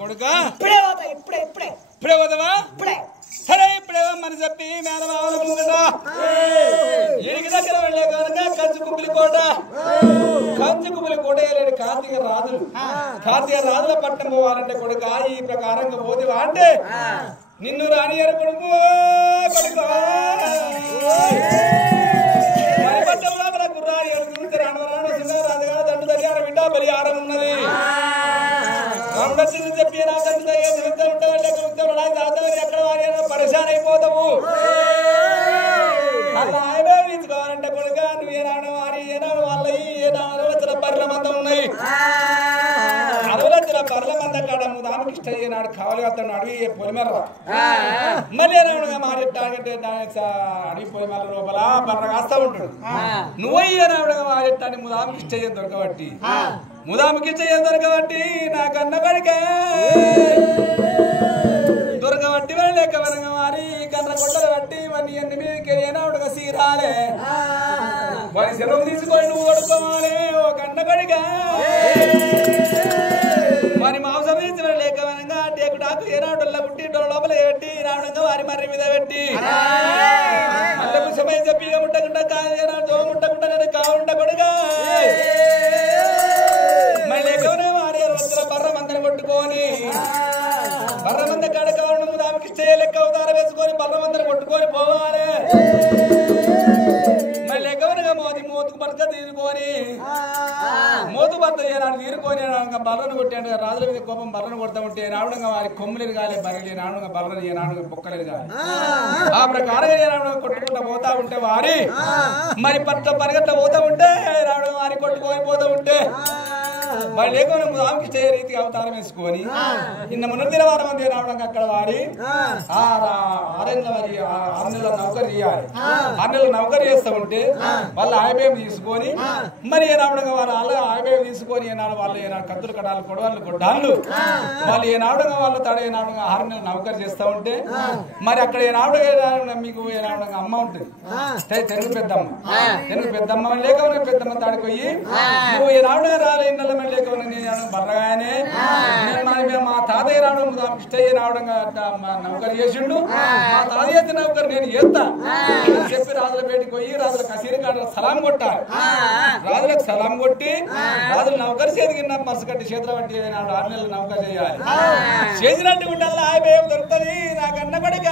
కొడుక ఇప్పుడే పోతా ఇప్పుడే పోతావా సరే ఇప్పుడే మరి చెప్పి మేనమావల ముందట ఏడికి దగ్గర వెళ్ళే కనుక కంచుకుమిలి కోట వెళ్ళాడు కార్తీక రాజుల పట్టణం పోవాలంటే కొడుక ఈ ప్రకారంగా పోతివా అంటే నిన్ను రానియరు కొడుకు పట్టం లోపల కుర్రాని ఎడుగుంటే రాను సింగరాజుగా దండు దగ్గర బిడ్డ పరిహారం ఉన్నది రాముడొచ్చింది చెప్పి నా తండ్రి ఎక్కడ వారి పరిశాన్ అయిపోతావు అలా ఆయనే తీసుకోవాలంటే కొడుక నువ్వు ఏనాడు వారి ఏనాడు వాళ్ళ ఏనాడు వచ్చిన బర్రెల మంద ఉన్నాయి అడవులు వచ్చిన బర్రెల మంద కాడ దానికి ఇష్టం ఏనాడు కావాలి అతను అడవి పొలిమర్ర మళ్ళీ ఏనాడు మారెట్టాడంటే అడవి పొలిమర్ర లోపల బర్ర కాస్తా ఉంటాడు నువ్వు ఏనాడు మారెట్టాన్ని ముదామికి ఇష్టం దొరకబట్టి ముదామికి ఇష్టం దొరకబట్టి నా కన్న పడిక దొరకబట్టి వెళ్ళలేక వరంగా మారి కన్న కొట్టలు బట్టి ఇవన్నీ అన్ని మీదకి ఏనాడుగా సీరాలే వారి సెలవు తీసుకొని నువ్వు కొడుకోవాలి ఓ కన్న పడిక మరి మాంసం వేసి వెళ్ళలేక వరంగా టేకుటాకు ఏనాడుల్లో పుట్టి లోపల పెట్టి రావడంగా వారి మర్రి మీద పెట్టి మళ్ళీ పుష్పమై చెప్పి ముట్టకుండా కాదు ముట్టకుండా నేను కావుంట కొడుగా మళ్ళీ వారి రోజుల బర్ర మందని కొట్టుకొని బర్ర మంద కాడ కావడం దానికి లెక్క అవతారం వేసుకొని బర్ర మందని కొట్టుకొని పోవాలి మళ్ళీ ఎగవనగా మోతుకు పడక తీసుకొని తర్వాత ఏనాడు తీరుకొని బర్రను కొట్టాడు రాజుల మీద కోపం బర్రను కొడతా ఉంటే ఏనాడుగా వారి కొమ్ములేరు కాలే బర్రెలు ఏనాడుగా బర్రలు ఏనాడుగా బొక్కలేరు కాలే ఆ ప్రకారంగా ఏనాడుగా కొట్టుకుంటా పోతా ఉంటే వారి మరి పరిగెత్త పోతా ఉంటే ఏనాడుగా వారి కొట్టుకొని పోతా ఉంటే వాళ్ళు లేకుండా రామకృష్ణ రీతికి అవతారం వేసుకొని నిన్న మున్నదిన వారం మంది రావడం అక్కడ వారి 6 నెలల నౌకరు చేయాలి 6 నెలల నౌకరు చేస్తా ఉంటే వాళ్ళు ఆయుబేం తీసుకొని మరి ఏనాడుగా వారు వాళ్ళు ఆయుబేం తీసుకొని ఏనాడు వాళ్ళు ఏనాడు కత్తులు కడాలు కొడవాళ్ళు కొడ్డాళ్ళు వాళ్ళు ఏనాడుగా వాళ్ళు తడ ఏనాడుగా 6 నెలల నౌకరు చేస్తా ఉంటే మరి అక్కడ ఏనాడుగా మీకు ఏనాడుగా అమ్మ ఉంటుంది తెలుగు పెద్దమ్మ లేకపోతే పెద్దమ్మ తాడిపోయి నువ్వు ఏనాడుగా రాలే లేకపోతే నేను బర్రగానే మా తాతయ్య రావడం ఇష్టయ్య రావడం నౌకరు చేసిండు మా తాతయ్య నౌకరు నేను చేస్తా అని చెప్పి రాజుల బయటికి పోయి రాజుల కసీరి కాడ సలాం కొట్టారు రాజులకు సలాం కొట్టి రాజులు నౌకరు చేతికిన్న పర్సు కట్టి చేతుల బట్టి 6 నెలలు నౌకరు చేయాలి చేసినట్టు ఉండాలి ఆయ దొరుకుతుంది నాకు అన్న కొడుక